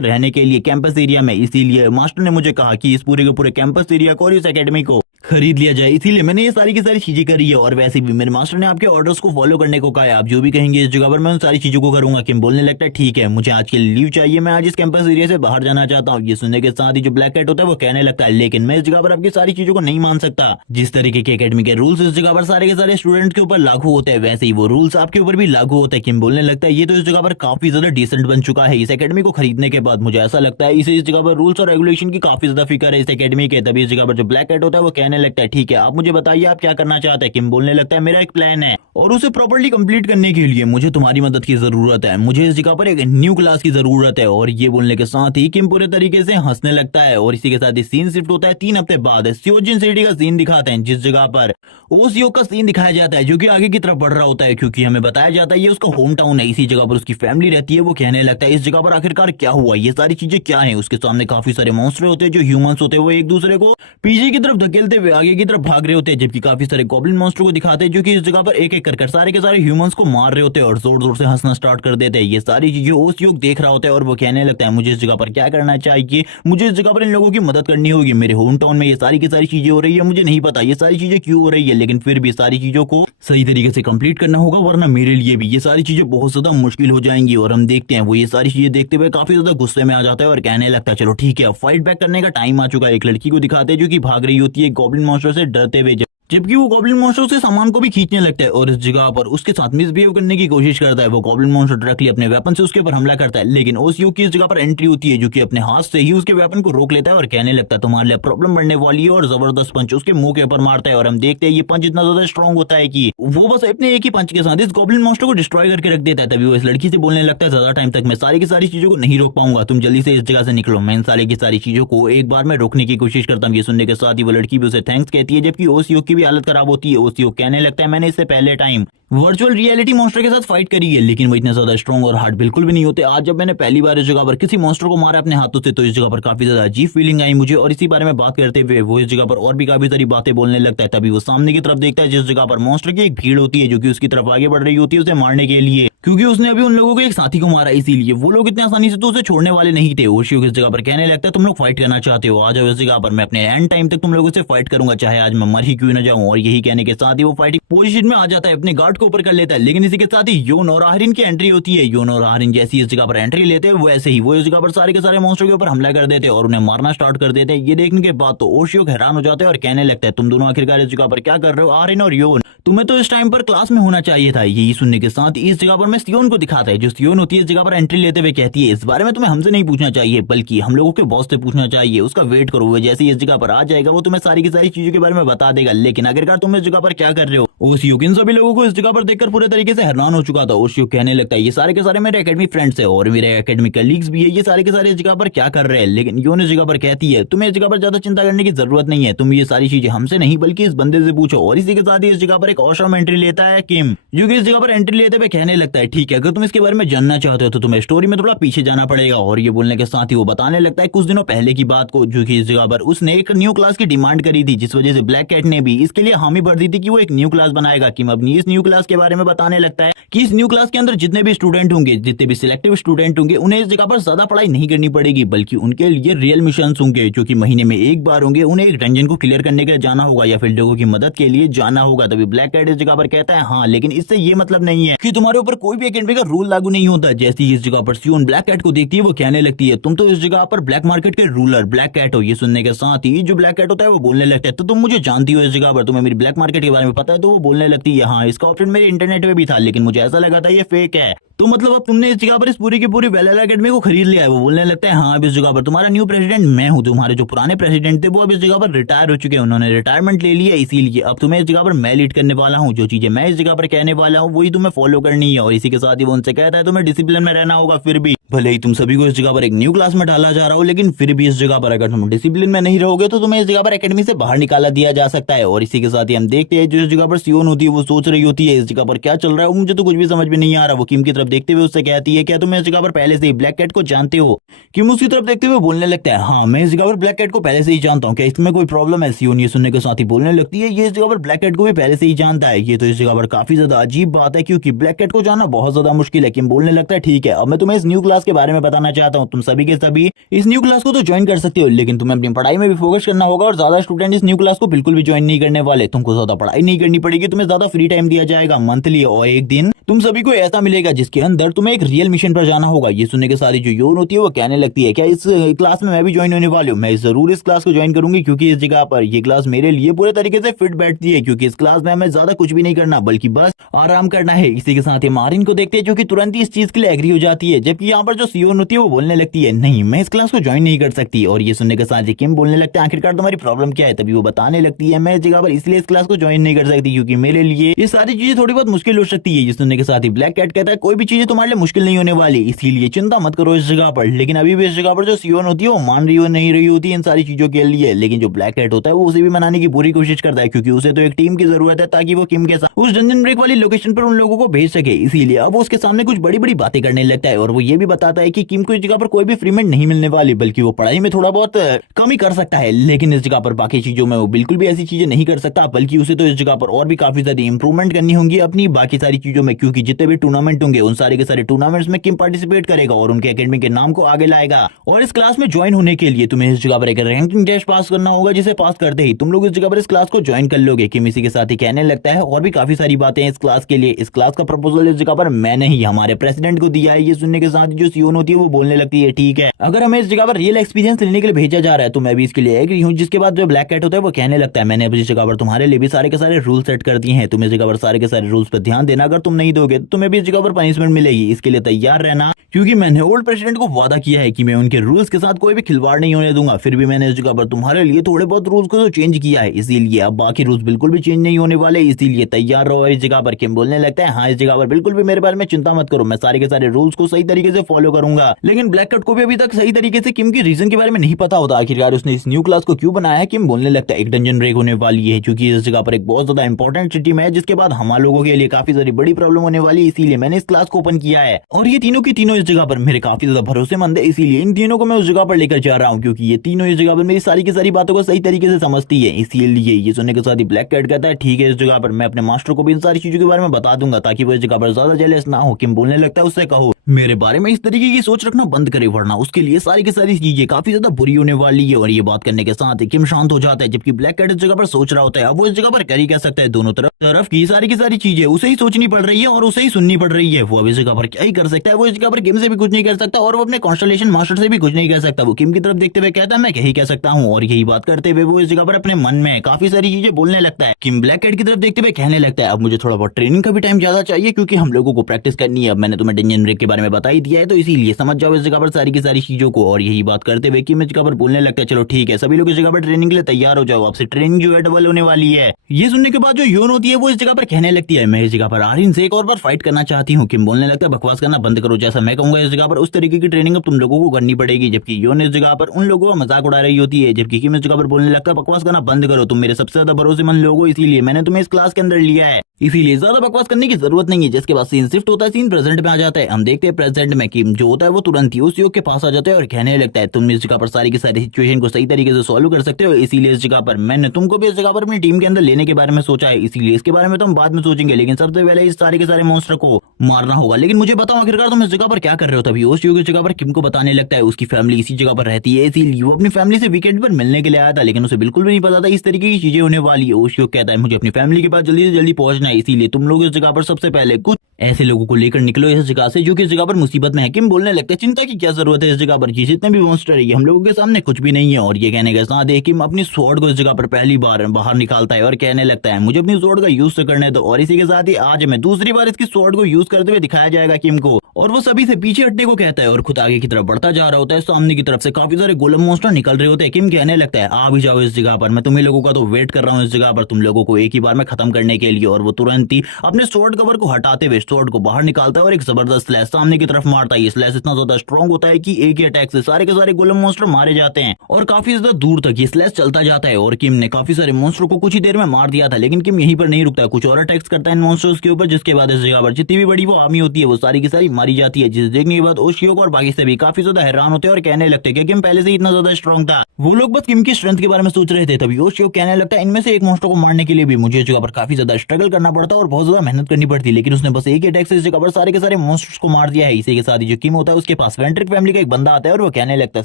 रहने के लिए कैंपस एरिया में, इसीलिए मास्टर ने मुझे कहा कि इस पूरे के पूरे कैंपस एरिया को और इस एकेडमी को खरीद लिया जाए, इसीलिए मैंने ये सारी की सारी चीजें करी है। और वैसे भी मेरे मास्टर ने आपके ऑर्डर्स को फॉलो करने को कहा है, आप जो भी कहेंगे इस जगह पर मैं उन सारी चीजों को करूंगा। किम बोलने लगता है ठीक है, मुझे आज के लिए लीव चाहिए, मैं आज इस कैंपस एरिया से बाहर जाना चाहता हूँ। ये सुनने के साथ ही जो ब्लैक कैट होता है वो कहने लगता है लेकिन मैं इस जगह पर आपकी सारी चीजों को नहीं मान सकता। जिस तरीके के एकेडमी के रूल्स इस जगह पर सारे के सारे स्टूडेंट के ऊपर लागू होते हैं, वैसे ही वो रूल्स आपके ऊपर भी लागू होते हैं। किम बोलने लगता है ये तो इस जगह पर काफी ज्यादा डिसेंट बन चुका है, इस एकेडमी को खरीदने के बाद मुझे ऐसा लगता है इसे इस जगह पर रूल्स और रेगुलेशन की काफी ज्यादा फिक्र है इस एकेडमी के। तभी इस जगह पर जो ब्लैक कैट होता है वो कहने लगता है ठीक है, आप मुझे बताइए आप क्या करना चाहते हैं। किम बोलने लगता है मेरा एक प्लान है और उसे प्रॉपर्ली कंप्लीट करने के लिए मुझे तुम्हारी मदद की जरूरत है, मुझे इस जगह पर एक न्यू क्लास की जरूरत है। और ये बोलने के साथ ही किम पूरे तरीके से हंसने लगता है और इसी के साथ ही सीन शिफ्ट होता है 3 हफ्ते बाद। सियोजिन सिटी का सीन दिखाते हैं जिस जगह पर ओसियो का सीन दिखाया जाता है जो कि आगे की तरफ बढ़ रहा होता है, क्योंकि हमें बताया जाता है ये उसका होम टाउन है, इसी जगह पर उसकी फैमिली रहती है। वो कहने लगता है इस जगह पर आखिरकार क्या हुआ, ये सारी चीजें क्या है। उसके सामने काफी सारे मॉन्स्टर होते हैं जो ह्यूमंस होते हैं, वो एक दूसरे को पीछे की तरफ धकेलते हुए आगे की तरफ भाग रहे होते हैं, जबकि काफी सारे गॉब्लिन मॉन्स्टर को दिखाते हैं जो कि इस जगह पर एक एक कर सारे के सारे ह्यूमंस को मार रहे होते हैं और जोर जोर से हंसना स्टार्ट कर देते हैं। ये सारी चीजें ओसियो देख रहा होता है और वो कहने लगता है मुझे इस जगह पर क्या करना चाहिए, मुझे इस जगह पर इन लोगों की मदद करनी होगी, मेरे होम टाउन में ये सारी की सारी चीजें हो रही है, मुझे नहीं पता ये सारी चीजें क्यों हो रही है, लेकिन फिर भी सारी चीजों को सही तरीके से कंप्लीट करना होगा वरना मेरे लिए भी ये सारी चीजें बहुत ज्यादा मुश्किल हो जाएंगी। और हम देखते हैं वो ये सारी चीजें देखते हुए काफी ज्यादा गुस्से में आ जाता है और कहने लगता है चलो ठीक है, फाइट बैक करने का टाइम आ चुका है। एक लड़की को दिखाते हैं जो कि भाग रही होती है गॉब्लिन मॉन्स्टर से डरते हुए, जबकि वो गॉब्लिन मॉन्स्टर से सामान को भी खींचने लगता है और इस जगह पर उसके साथ मिसबिहेव करने की कोशिश करता है। वो गॉब्लिन मॉन्स्टर डायरेक्टली अपने वेपन से उसके ऊपर हमला करता है, लेकिन ओसियो की इस जगह पर एंट्री होती है जो कि अपने हाथ से ही उसके वेपन को रोक लेता है और कहने लगता है तुम्हारे लिए प्रॉब्लम बढ़ने वाली है, और जबरदस्त पंच उसके मुंह के ऊपर मारता है। और हम देखते हैं ये पंच इतना ज्यादा स्ट्रॉन्ग होता है कि वो बस अपने एक ही पंच के साथ इस गॉब्लिन मॉन्स्टर को डिस्ट्रॉय करके रख देता है। तभी वो इस लड़की से बोलने लगता है ज्यादा टाइम तक मैं सारी की सारी चीजों को नहीं रोक पाऊंगा, तुम जल्दी से इस जगह से निकलो, मैं इन सारी की सारी चीजों को एक बार में रोकने की कोशिश करता हूँ। ये सुनने के साथ ही वो लड़की भी उसे थैंक्स कहती है, जबकि ओसियो की भी हालत खराब होती है। ओसियो कहने लगता है मैंने इससे पहले टाइम वर्चुअल रियलिटी मॉन्स्टर के साथ फाइट करी है, लेकिन वो इतने ज्यादा स्ट्रॉन्ग और हार्ड बिल्कुल भी नहीं होते। आज जब मैंने पहली बार इस जगह पर किसी मॉन्स्टर को मारा अपने हाथों से तो इस जगह पर काफी ज्यादा अजीब फीलिंग आई मुझे। और इसी बारे में बात करते हुए वो इस जगह पर और भी काफी सारी बातें बोलने लगता है। तभी वो सामने की तरफ देखता है जिस जगह पर मॉन्स्टर की एक भीड़ होती है जो कि उसकी तरफ आगे बढ़ रही होती है उसे मारने के लिए, क्योंकि उसने अभी उन लोगों को एक साथी को मारा, इसीलिए वो लोग इतने आसानी से तो उसे छोड़ने वाले नहीं थे। ओशियो इस जगह पर कहने लगता है तुम लोग फाइट करना चाहते हो, आ जाओ इस जगह पर, मैं अपने एंड टाइम तक तुम लोगों से फाइट करूंगा, चाहे आज मैं मर ही क्यों न जाऊं। और यही कहने के साथ ही वो फाइटिंग पोजीशन में आ जाता है, अपने गार्ड को ऊपर कर लेता है। लेकिन इसी के साथ ही योन और आरिन की एंट्री होती है। योन और आरिन जैसी इस जगह पर एंट्री लेते हैं वैसे ही वो इस जगह पर सारे के सारे मॉन्स्टर के ऊपर हमला कर देते हैं और उन्हें मारना स्टार्ट कर देते हैं। ये देखने के बाद तो ओशियो हैरान हो जाते हैं और कहने लगता है तुम दोनों आखिरकार इस जगह पर क्या कर रहे हो आरिन और योन, तुम्हें तो इस टाइम पर क्लास में होना चाहिए था। यही सुनने के साथ इस जगह पर मैं सियोन को दिखाता है, जो सियोन होती है इस जगह पर एंट्री लेते हुए कहती है इस बारे में तुम्हें हमसे नहीं पूछना चाहिए बल्कि हम लोगों के बॉस से पूछना चाहिए, उसका वेट करो, वो जैसे इस जगह पर आ जाएगा वो तुम्हें सारी की सारी चीजों के बारे में बता देगा। लेकिन आखिरकार तुम इस जगह पर क्या कर रहे हो। ओशियो इन सभी लोगों को इस जगह पर देखकर पूरे तरीके से हैरान हो चुका था। ओशियो कहने लगता है ये सारे के सारे मेरे एकेडमी फ्रेंड्स है और मेरे एकेडमी कलीग्स भी है, ये सारे के सारे इस जगह पर क्या कर रहे हैं। लेकिन योन इस जगह पर कहती है तुम्हें इस जगह पर ज्यादा चिंता करने की जरूरत नहीं है, तुम ये सारी चीजें हमसे नहीं बल्कि इस बंदे से पूछो। और इसी के साथ ही इस जगह पर एक ऑसम एंट्री लेता है किम, जो कि इस जगह पर एंट्री लेते हुए कहने लगता है ठीक है, अगर तुम इसके बारे में जानना चाहते हो तो तुम्हें स्टोरी में थोड़ा पीछे जाना पड़ेगा। और ये बोलने के साथ ही वो बताने लगता है कुछ दिनों पहले की बात को, जो कि इस जगह पर उसने एक न्यू क्लास की डिमांड करी थी, जिस वजह से ब्लैक कैट ने भी इसके लिए हामी भर दी थी कि वो एक न्यू क्लास बनाएगा। किम अपनी इस न्यू क्लास क्लास के बारे में बताने लगता है कि इस न्यू क्लास के अंदर जितने भी स्टूडेंट होंगे, जितने भी सिलेक्टिव स्टूडेंट होंगे, उन्हें इस जगह पर ज्यादा पढ़ाई नहीं करनी पड़ेगी, बल्कि उनके लिए रियल मिशन होंगे जो कि महीने में एक बार होंगे। उन्हें एक डंजन को क्लियर करने के लिए जाना होगा या फिर लोगों की मदद के लिए जाना होगा। तभी ब्लैक कैट इस जगह पर कहता है हाँ, लेकिन इससे ये मतलब नहीं है कि तुम्हारे ऊपर कोई भी एकेडमी का रूल लागू नहीं होता। जैसे ही इस जगह पर सियोन ब्लैक कैट को देखती है वो कहने लगती है तुम तो इस जगह पर ब्लैक मार्केट के रूलर ब्लैक कैट हो। ये सुनने के साथ ही जो ब्लैक कैट होता है वो बोलने लगता है तो तुम मुझे जानती हो इस जगह पर, तुम्हें मेरी ब्लैक मार्केट के बारे में पता है। तो वो बोलने लगती है हाँ, इसका ऑप्शन मेरे इंटरनेट पे भी था, लेकिन मुझे ऐसा लगा था ये फेक है। तो मतलब अब तुमने इस जगह पर इस पूरी की पूरी वेलेला एकेडमी को खरीद लिया है। वो बोलने लगता है हाँ, अब इस जगह पर तुम्हारा न्यू प्रेसिडेंट मैं हूँ। तुम्हारे जो पुराने प्रेसिडेंट थे वो अब इस जगह पर रिटायर हो चुके हैं, उन्होंने रिटायरमेंट ले लिया, इसीलिए अब तुम्हें इस जगह पर मैं लीड करने वाला हूँ। जो चीजें मैं इस जगह पर कहने वाला हूँ वही तुम्हें फॉलो करनी है। और इसी के साथ ही वो उनसे कहता है तुम्हें डिसिप्लिन में रहना होगा। फिर भी भले ही तुम सभी को इस जगह पर एक न्यू क्लास में डाला जा रहा हो, लेकिन फिर भी इस जगह पर अगर तुम डिसिप्लिन में नहीं रहोगे तो तुम्हें इस जगह पर एकेडमी से बाहर निकाला दिया जा सकता है। और इसी के साथ ही हम देखते हैं जो इस जगह पर सियोन होती है वो सोच रही होती है इस जगह पर क्या चल रहा है, मुझे तो कुछ भी समझ में नहीं आ रहा। वो किम की तरफ देखते हुए उससे कहती है क्या तुम इस जगह पर पहले से ही ब्लैक कैट को जानते हो? किम उसकी तरफ देखते हुए बोलने लगता है हाँ, मैं इस जगह पर ब्लैक कैट को पहले से ही जानता हूँ, क्या इसमें कोई प्रॉब्लम है? सियोन ये सुनने के साथ ही बोलने लगती है ये इस जगह पर ब्लैक कैट को भी पहले से ही जानता है। ये तो इस जगह पर काफी ज्यादा अजीब बात है क्योंकि ब्लैक कैट को जानना बहुत ज्यादा मुश्किल है। किम बोलने लगता है ठीक है, अब मैं तुम्हें इस न्यू क्लास के बारे में बताना चाहता हूँ। तुम सभी के सभी इस न्यू क्लास को तो ज्वाइन कर सकते हो, लेकिन तुम्हें अपनी पढ़ाई में भी फोकस करना होगा। और ज्यादा स्टूडेंट इस न्यू क्लास को बिल्कुल भी ज्वाइन नहीं करने वाले। तुमको ज्यादा पढ़ाई नहीं करनी पड़ेगी, तुम्हें ज्यादा फ्री टाइम दिया जाएगा मंथली, और एक दिन तुम सभी को ऐसा मिलेगा जिसके अंदर तुम्हें एक रियल मिशन पर जाना होगा। ये सुनने के साथ ही जो योन होती है वो कहने लगती है क्या इस क्लास में मैं भी ज्वाइन होने वाली हूँ? मैं जरूर इस क्लास को ज्वाइन करूंगी क्योंकि इस जगह पर ये क्लास मेरे लिए पूरे तरीके से फिट बैठती है, क्योंकि इस क्लास में हमें ज्यादा कुछ भी नहीं करना बल्कि बस आराम करना है। इसी के साथ ही मारिन को देखते हैं जो कि तुरंत ही इस चीज के लिए एग्री हो जाती है, जबकि यहाँ पर जो सियोन होती है वो बोलने लगती है नहीं, मैं इस क्लास को ज्वाइन नहीं कर सकती। और ये सुनने के साथ ही किम बोलने लगता है आखिरकार तुम्हारी प्रॉब्लम क्या है? तभी वो बताने लगती है मैं इस जगह पर इसलिए इस क्लास को ज्वाइन नहीं कर सकती क्योंकि मेरे लिए ये सारी चीजें थोड़ी बहुत मुश्किल हो सकती है। ये सुनने के साथ ही ब्लैक कैट कहता है कोई भी चीजें तुम्हारे लिए मुश्किल नहीं होने वाली, इसीलिए चिंता मत करो इस जगह पर। लेकिन अभी भी इस जगह पर जो सियोन होती है वो मान रही हो नहीं रही होती इन सारी चीजों के लिए, लेकिन जो ब्लैक कैट होता है वो उसे भी मनाने की पूरी कोशिश करता है क्योंकि उसे तो एक टीम की जरूरत है ताकि वो किम के साथ उस डंजन ब्रेक वाली लोकेशन पर उन लोगों को भेज सके। इसीलिए अब वो उसके सामने कुछ बड़ी बड़ी बातें करने लगता है और वो ये भी बताता है कि किम को इस जगह पर कोई भी फ्रीमेंट नहीं मिलने वाली, बल्कि वो पढ़ाई में थोड़ा बहुत कम ही कर सकता है, लेकिन इस जगह पर बाकी चीजों में वो बिल्कुल भी ऐसी चीजें नहीं कर सकता, बल्कि उसे तो इस जगह पर और भी काफी ज्यादा इंप्रूवमेंट करनी होंगी अपनी बाकी सारी चीजों में, क्योंकि जितने भी टूर्नामेंट होंगे उन सारे के सारे टूर्नामेंट्स में किम पार्टिसिपेट करेगा और उनके एकेडमी के नाम को आगे लाएगा। और इस क्लास में ज्वाइन होने के लिए तुम्हें इस जगह पर एक रैंकिंग टेस्ट पास करना होगा, जिसे पास करते ही तुम लोग इस जगह पर इस क्लास को ज्वाइन कर लोगे। किम इसी के साथ ही कहने लगता है और भी काफी सारी बातें हैं इस क्लास के लिए। इस क्लास का प्रपोजल इस जगह पर मैंने ही हमारे प्रेसिडेंट को दिया है। ये सुनने के साथ जो सियोन होती है वो बोलने लगती है ठीक है, अगर हमें इस जगह पर रियल एक्सपीरियंस लेने के लिए भेजा जा रहा है तो मैं भी इसके लिए एग्री हूँ। जिसके बाद जो ब्लैक कैट होता है वो कहने लगता है मैंने अब इस जगह पर तुम्हारे लिए भी सारे के सारे रूल सेट कर दिए हैं, तुम इस जगह पर सारे के सारे रूल्स पर ध्यान देना, अगर तुम नहीं दोगे तो तुम्हें भी इस जगह पर पनिशमेंट मिलेगी, इसके लिए तैयार रहना, क्योंकि मैंने ओल्ड प्रेसिडेंट को वादा किया है कि मैं उनके रूल्स के साथ कोई भी खिलवाड़ नहीं होने दूंगा। फिर भी मैंने इस जगह पर तुम्हारे लिए थोड़े बहुत रूल्स को तो चेंज किया है, इसीलिए अब बाकी रूल्स बिल्कुल भी चेंज नहीं होने वाले, इसीलिए तैयार रहो इस जगह पर। किम बोलने लगता है हाँ, इस जगह पर बिल्कुल भी मेरे बारे में चिंता मत करो, मैं सारे के सारे रूल्स को सही तरीके से फॉलो करूंगा। लेकिन ब्लैक कैट को भी अभी तक सही तरीके से किम की रीजन के बारे में नहीं पता होता आखिरकार उसने इस न्यू क्लास को क्यों बनाया है। किम बोलने लगता है एक डंजन ब्रेक होने वाली है क्योंकि इस जगह पर एक बहुत ज्यादा इंपॉर्टेंट सिटी में है, जिसके बाद हम लोगों के लिए काफी सारी बड़ी प्रॉब्लम होने वाली है, इसीलिए मैंने इस क्लास को ओपन किया है। और ये तीनों की तीनों इस जगह पर मेरे काफी ज्यादा भरोसेमंद है, इसीलिए इन तीनों को मैं उस जगह पर लेकर जा रहा हूँ क्योंकि ये तीनों इस जगह पर मेरी सारी की सारी बातों को सही तरीके से समझती है। इसीलिए ये सुनने के साथ ही ब्लैक कैट कहता है ठीक है, इस जगह पर मैं अपने मास्टर को भी इन सारी चीजों के बारे में बता दूंगा ताकि वो इस जगह पर ज्यादा जेलस ना हो। किम बोलने लगता है उससे कहो मेरे बारे में इस तरीके की सोच रखना बंद करे, वरना उसके लिए सारी की सारी चीजें काफी ज्यादा बुरी होने वाली है। और ये बात करने के साथ ही किम शांत हो जाता है, जबकि ब्लैक कैट इस जगह पर सोच रहा होता है अब वो इस जगह पर कर ही क्या सकता है, दोनों तरफ की सारी चीजें उसे ही सोचनी पड़ रही है और उसे ही सुननी पड़ रही है। वो अब इस जगह पर क्या ही कर सकता है, वो इस जगह पर किम से भी कुछ नहीं कर सकता और वो अपने कॉन्स्टलेशन मास्टर से भी कुछ नहीं कर सकता। वो किम की तरफ देखते हुए कहता है मैं यही कह सकता हूँ, और यही बात करते हुए वो इस जगह पर अपने मन में काफी सारी चीजें बोलने लगता है। किम ब्लैक कैट की तरफ देखते हुए कहने लगता है अब मुझे थोड़ा बहुत ट्रेनिंग का भी टाइम ज्यादा चाहिए क्योंकि हम लोगों को प्रैक्टिस करनी है। अब मैंने तुम्हें डंजन ब्रेक के बारे में बता ही दिया है तो इसीलिए समझ जाओ इस जगह पर सारी की सारी चीजों को। और यही बात करते हुए किम इस जगह पर बोलने लगता है चलो ठीक है, सभी लोग इस जगह पर ट्रेनिंग के लिए तैयार हो जाओ, आपसे ट्रेनिंग जो है डबल होने वाली है। ये सुनने के बाद जो योन होती है वो इस जगह पर कहने लगती है मैं इस जगह पर आर्यन से एक और बार फाइट करना चाहती हूँ। किम बोलने लगता है बकवास करना बंद करो, जैसा मैं कहूंगा इस जगह पर उस तरीके की ट्रेनिंग अब तुम लोगों को करनी पड़ेगी। जबकि योन इस जगह पर उन लोगों का मजाक उड़ा रही होती है, जबकि किम इस जगह पर बोलने लगता है बकवास करना बंद करो, तुम मेरे सबसे ज्यादा भरोसेमंद लोग हो, इसीलिए मैंने तुम्हें इस क्लास के अंदर लिया है। इसीलिए ज्यादा बकवास करने की जरूरत नहीं है। जिसके बाद सीन शिफ्ट होता है, सीन प्रेजेंट में आ जाता है। हम देखते हैं प्रेजेंट में किम जो होता है वो तुरंत ही उस युग के पास आ जाता है और कहने लगता है तुम इस जगह पर सारी की सारी सिचुएशन को सही तरीके से सॉल्व कर सकते हो, इसीलिए इस जगह पर मैंने तुमको भी इस जगह पर अपनी टीम के अंदर लेने के बारे में सोचा है। इसीलिए इसके बारे में तो हम बाद में सोचेंगे, लेकिन सबसे पहले इस सारे के सारे मॉन्स्टर को मारना होगा। लेकिन मुझे बताओ आखिरकार तुम इस जगह पर क्या कर रहे हो। तभी उस युग की जगह पर किम को बताने लगता है उसकी फैमिली इसी जगह पर रहती है, इसीलिए वो अपनी फैमिली से वीकेंड पर मिलने के लिए आया था, लेकिन उसे बिल्कुल भी नहीं पता था इस तरीके की चीजें होने वाली है। उस युग कहता है मुझे अपनी फैमिली के पास जल्दी से जल्दी पहुंचना है, इसीलिए तुम लोग इस जगह पर सबसे पहले कुछ ऐसे लोगों को लेकर निकलो इस जगह से जो कि इस जगह पर मुसीबत में है। किम बोलने लगते हैं चिंता की क्या जरूरत है, इस जगह पर ये जितने भी मॉन्स्टर है ये हम लोगों के सामने कुछ भी नहीं है। और ये कहने के साथ किम अपनी स्वॉर्ड को इस जगह पर पहली बार बाहर निकालता है और कहने लगता है मुझे अपनी स्वॉर्ड का यूज तो करने दो। और इसी के साथ ही आज मैं दूसरी बार इसकी स्वॉर्ड को यूज करते हुए दिखाया जाएगा किम को, और वो सभी से पीछे हटने को कहता है और खुद आगे की तरफ बढ़ता जा रहा होता है। सामने की तरफ से काफी सारे गोलम मॉन्स्टर निकल रहे होते हैं। किम कहने लगता है आ भी जाओ इस जगह पर, मैं तुम्हें लोगों का तो वेट कर रहा हूँ इस जगह पर तुम लोगों को एक ही बार में खत्म करने के लिए। और वो तुरंत ही अपने स्वॉर्ड कवर को हटाते हुए स्वॉर्ड को बाहर निकालता है और एक जबरदस्त स्लैश सामने की तरफ मारता है। ये स्लैश इतना ज्यादा स्ट्रॉन्ग होता है कि एक ही अटैक से सारे के सारे गोलम मॉन्स्टर मारे जाते हैं और काफी ज्यादा दूर तक ये स्लैश चलता जाता है। और किम ने काफी सारे मॉन्स्टर को कुछ ही देर में मार दिया था, लेकिन किम यहीं पर नहीं रुकता, कुछ और अटैक्स करता है इन मॉन्स्टर्स के ऊपर, जिसके बाद इस जगह पर जितनी भी बड़ी वो आर्मी होती है वो सारी की सारी मारी जाती है। जिसे देखने के बाद ओशियो और बाकी से भी काफी ज्यादा हैरान होते हैं और कहने लगते हैं कि किम पहले से इतना ज्यादा स्ट्रॉन्ग था। वो लोग बस किम की स्ट्रेंथ के बारे में सोच रहे थे। तभी ओशियो कहने लगता है इनमें से एक मॉन्स्टर को मारने के लिए भी मुझे इस जगह पर काफी ज्यादा स्ट्रगल करना पड़ता और बहुत ज्यादा मेहनत करनी पड़ती, लेकिन उसने बस एक ही अटैक से इस जगह पर सारे के सारे मॉन्स्टर्स को मार दिया है। इसी के साथ ही जो किम होता है उसके पास वेंट्रिक फैमिली का एक बंदा आता है और वो कहने लगता है